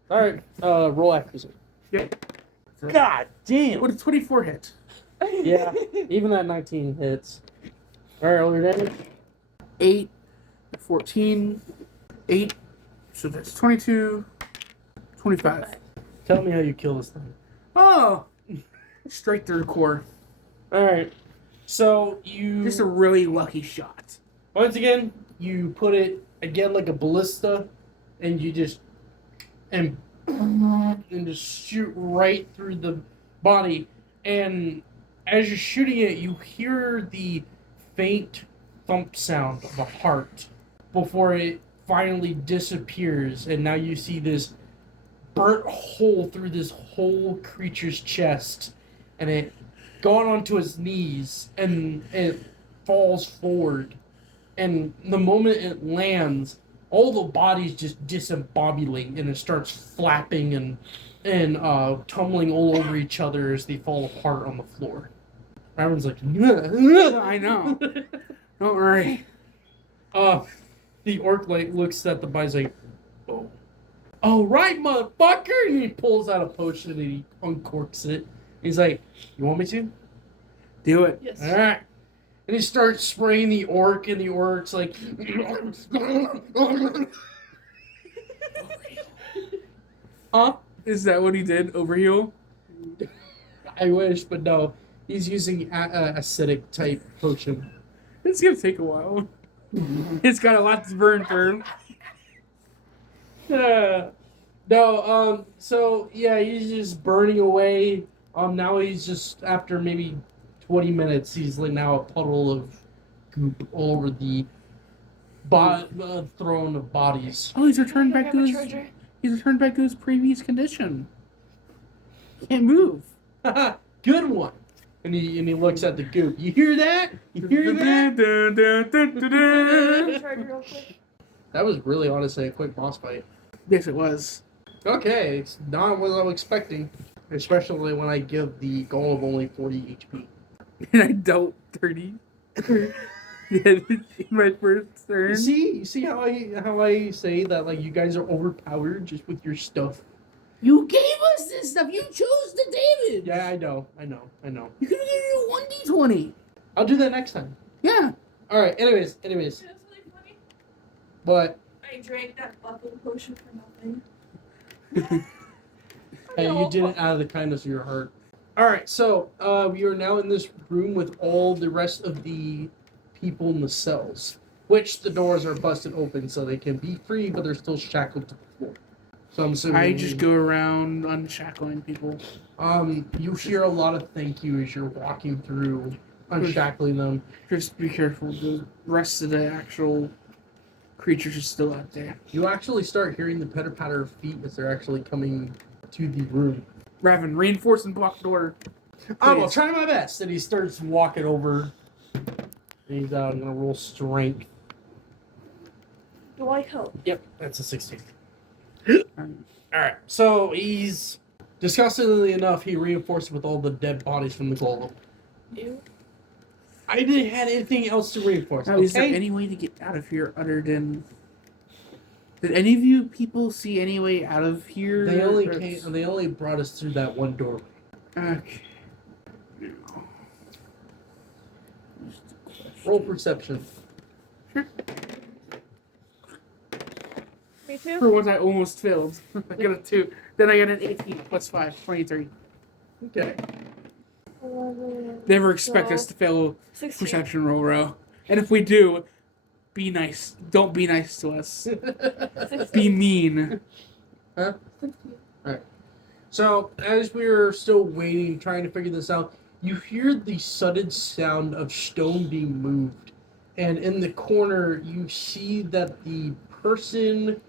All right, roll accuracy. Yep. God damn. What a 24 hit. Yeah, even that 19 hits. All right, roll your damage. 8, 14, 8. So that's 22, 25. Tell me how you kill this thing. Oh! Straight through the core. All right, so you Just a really lucky shot. once again you put it again like a ballista, and you just and just shoot right through the body. And as you're shooting it, you hear the faint thump sound of a heart before it finally disappears, and now you see this burnt hole through this whole creature's chest, and it gone onto its knees, and it falls forward. And the moment it lands, all the bodies just disembobulate, and it starts flapping and tumbling all over each other as they fall apart on the floor. Everyone's like, I know. Don't worry. The orc like looks at the body's like, oh right, motherfucker, and he pulls out a potion and he uncorks it. He's like, you want me to? Do it. Yes. All right. And he starts spraying the orc, and the orc's like, huh? Is that what he did? Overheal? I wish, but no. He's using acidic type potion. It's gonna take a while. It's got a lot to burn through. No, so yeah, he's just burning away. Now he's just, after maybe 20 minutes, he's like now a puddle of goop all over the throne of bodies. Oh, he's returned back to his. treasure. He's returned back to his previous condition. Can't move. Good one. And he looks at the goop. You hear that? You hear that? Treasure real quick. That was really honestly a quick boss fight. Yes, it was. Okay, it's not what I was expecting. Especially when I give the goal of only 40 HP. And I dealt 30. In my first turn. You see how I say that like you guys are overpowered just with your stuff. You gave us this stuff. You chose the damage. Yeah, I know. You could have given you 1d20. I'll do that next time. Yeah. All right. Anyways. You know what's really funny? But I drank that buffalo potion for nothing. hey, you did it out of the kindness of your heart. All right. So we are now in this room with all the rest of the people in the cells, which the doors are busted open so they can be free, but they're still shackled to the floor. So I'm assuming I just go around unshackling people. You hear a lot of thank you as you're walking through, unshackling them. Just be careful. The rest of the actual creatures are still out there. You actually start hearing the pitter patter of feet as they're actually coming to the room. Raven, reinforce and block door. I will Please. try my best. And he starts walking over. And he's gonna roll strength. Do I help? Yep, that's a 16. Alright, so he's disgustingly enough, he reinforced with all the dead bodies from the golem. You? I didn't have anything else to reinforce. Now, Okay? is there any way to get out of here other than? Did any of you people see any way out of here? They only Or- came. They only brought us through that one door. Okay. Roll perception. Me too? For what I almost failed. I got a 2. Then I got an 18 plus 5, 23. Okay. 11, Never expect 12, us to fail a 16. perception roll, bro. And if we do, Be nice. Don't be nice to us. Be mean. Huh? Alright. So, as we're still waiting, trying to figure this out, you hear the sudden sound of stone being moved. And in the corner, you see that the person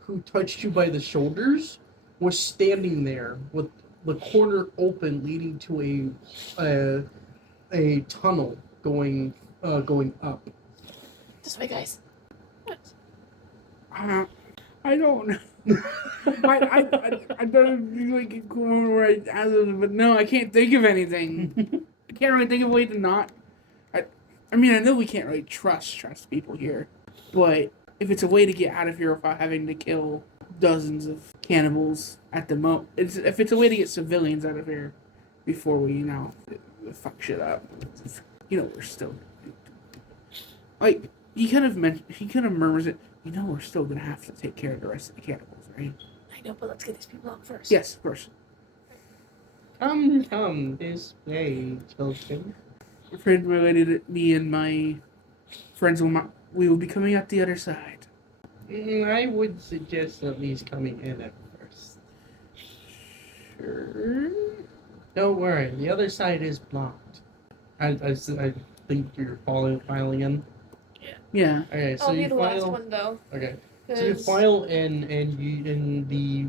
who touched you by the shoulders was standing there with the corner open, leading to a tunnel going up. This way, guys. What? I don't know. I don't like going right out but no, I can't think of anything. I can't really think of a way to not. I mean, I know we can't really trust people here, but if it's a way to get out of here without having to kill dozens of cannibals at the moment, if it's a way to get civilians out of here before we fuck shit up, we're still like he kind of murmurs it. We're still gonna have to take care of the rest of the cannibals, right? I know, but let's get these people out first. Yes, of course. Come this way, children. A friend related me and my friends we will be coming out the other side. I would suggest at least coming in at first. Sure. Don't worry, the other side is blocked. I think you're filing in. Yeah. Okay, so I'll be you the last file. one though. Okay, so you file in, and the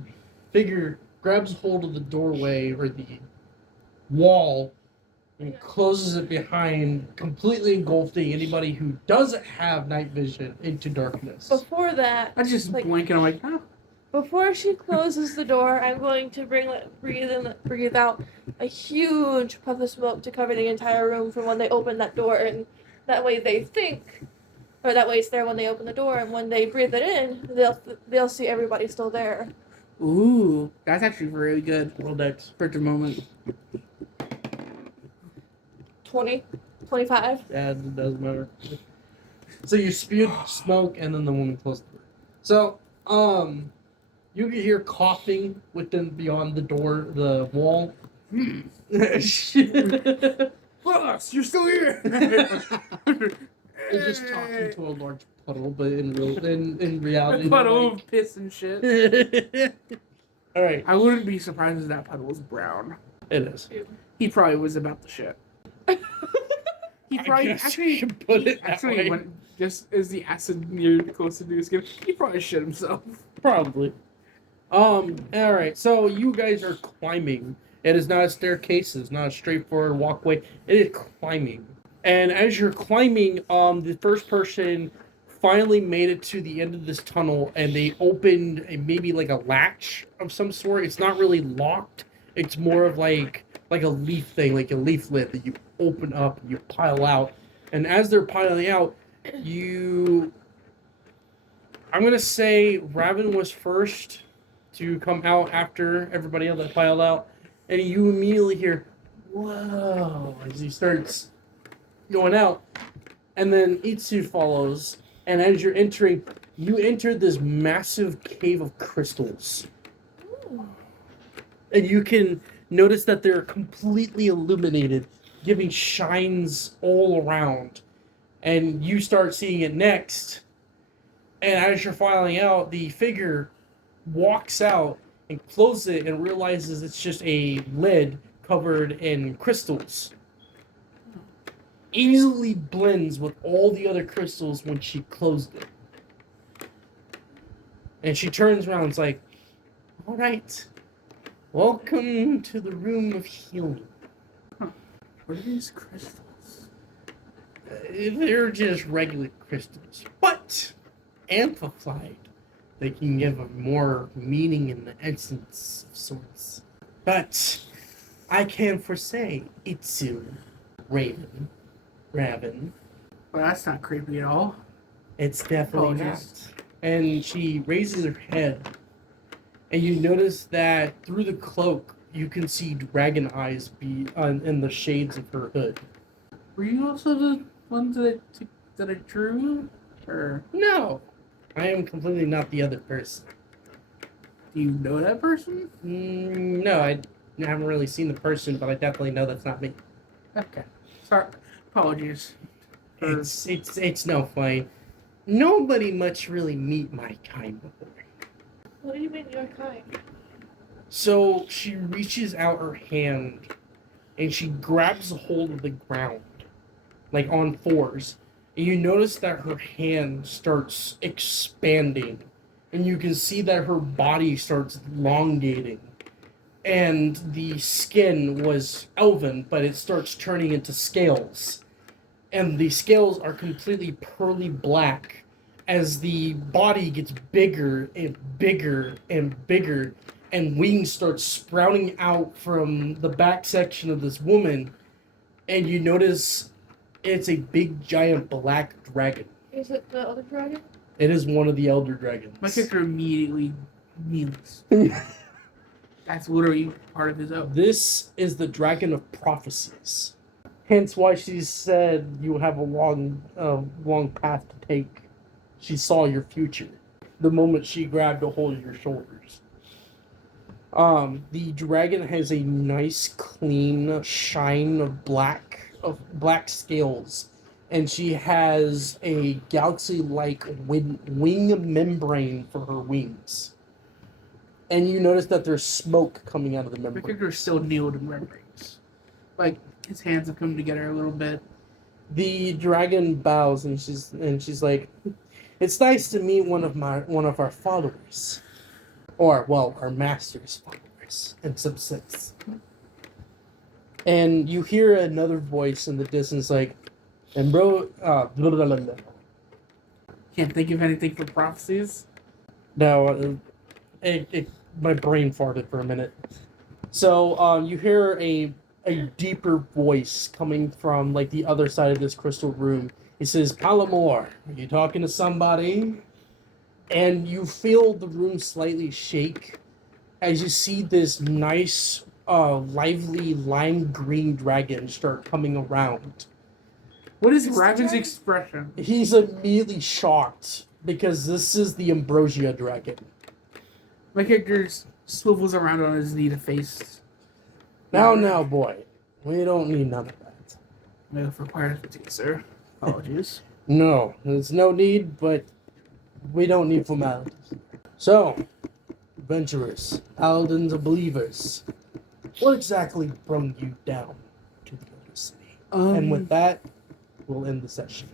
figure grabs hold of the doorway or the wall and closes it behind, completely engulfing anybody who doesn't have night vision into darkness. Before that, I just blink and I'm like, oh. before she closes the door, I'm going to breathe out a huge puff of smoke to cover the entire room from when they open that door, and that way they think, or that way it's there when they open the door, and when they breathe it in, they'll see everybody still there. Ooh, that's actually really good. Roll dex. For the moment. 20, 25. Yeah, it doesn't matter. So you spewed smoke, and then the woman closed the door. So, you can hear coughing beyond the door, the wall. Boss, you're still here. You're just talking to a large puddle, but in reality, A puddle of piss and shit. All right, I wouldn't be surprised if that puddle was brown. it is. He probably was about the shit. He probably you should put it that way. when just as the acid near close to the skin, he probably shit himself. Probably. All right. So you guys are climbing. It is not a staircase. It's not a straightforward walkway. It is climbing. And as you're climbing, the first person finally made it to the end of this tunnel, and they opened maybe like a latch of some sort. It's not really locked. It's more of like a leaf thing, like a leaflet that you open up and you pile out. And as they're piling out, I'm gonna say Raven was first to come out after everybody else that piled out, and you immediately hear, "Whoa!" as he starts going out, and then Itsu follows. And as you're entering, you enter this massive cave of crystals, and you can notice that they're completely illuminated, giving shines all around. And you start seeing it next. And as you're filing out, the figure walks out and closes it and realizes it's just a lid covered in crystals. Easily blends with all the other crystals when she closed it. And she turns around and is like, "All right. Welcome to the room of healing." What are these crystals? They're just regular crystals, but amplified. They can give a more meaning and essence of sorts. But I can foresay Itsu, Raven. Well, that's not creepy at all. It's definitely Apologies. not. And she raises her head, and you notice that through the cloak, you can see dragon eyes in the shades of her hood. Were you also the ones that I drew? Or No, I am completely not the other person. do you know that person? No, I haven't really seen the person, but I definitely know that's not me. Okay. Sorry. Apologies. It's no fight. nobody much really meet my kind before. What do you mean your kind? So she reaches out her hand and she grabs a hold of the ground, like on fours. And you notice that her hand starts expanding. And you can see that her body starts elongating. And the skin was elven, but it starts turning into scales. And the scales are completely pearly black as the body gets bigger and bigger and bigger, and wings start sprouting out from the back section of this woman, and you notice it's a big giant black dragon. Is it the other dragon? It is one of the elder dragons. My character immediately kneels. That's literally part of his oath. This is the dragon of prophecies. Hence why she said you have a long path to take. She saw your future the moment she grabbed a hold of your shoulders. The dragon has a nice, clean shine of black scales, and she has a galaxy-like wing membrane for her wings. And you notice that there's smoke coming out of the My membrane. character is still kneeled in reverence. Like, his hands have come together a little bit. The dragon bows and she's like, "It's nice to meet one of our followers, or well, our master's followers," and subsists. And you hear another voice in the distance, like, "And bro, blah, blah, blah, blah." Can't think of anything for prophecies. No, my brain farted for a minute. So you hear a deeper voice coming from like the other side of this crystal room. It says, "Palamore, are you talking to somebody?" And you feel the room slightly shake as you see this nice, lively lime green dragon start coming around. What is Is the Raven's dragon- expression? He's immediately shocked because this is the Ambrosia dragon. My character swivels around on his knee to face. Now, boy, we don't need none of that. My oath requires fatigue, sir. Apologies. No, there's no need, but we don't need formalities. So, adventurers, paladins, or believers, what exactly brought you down to the other city? And with that, we'll end the session.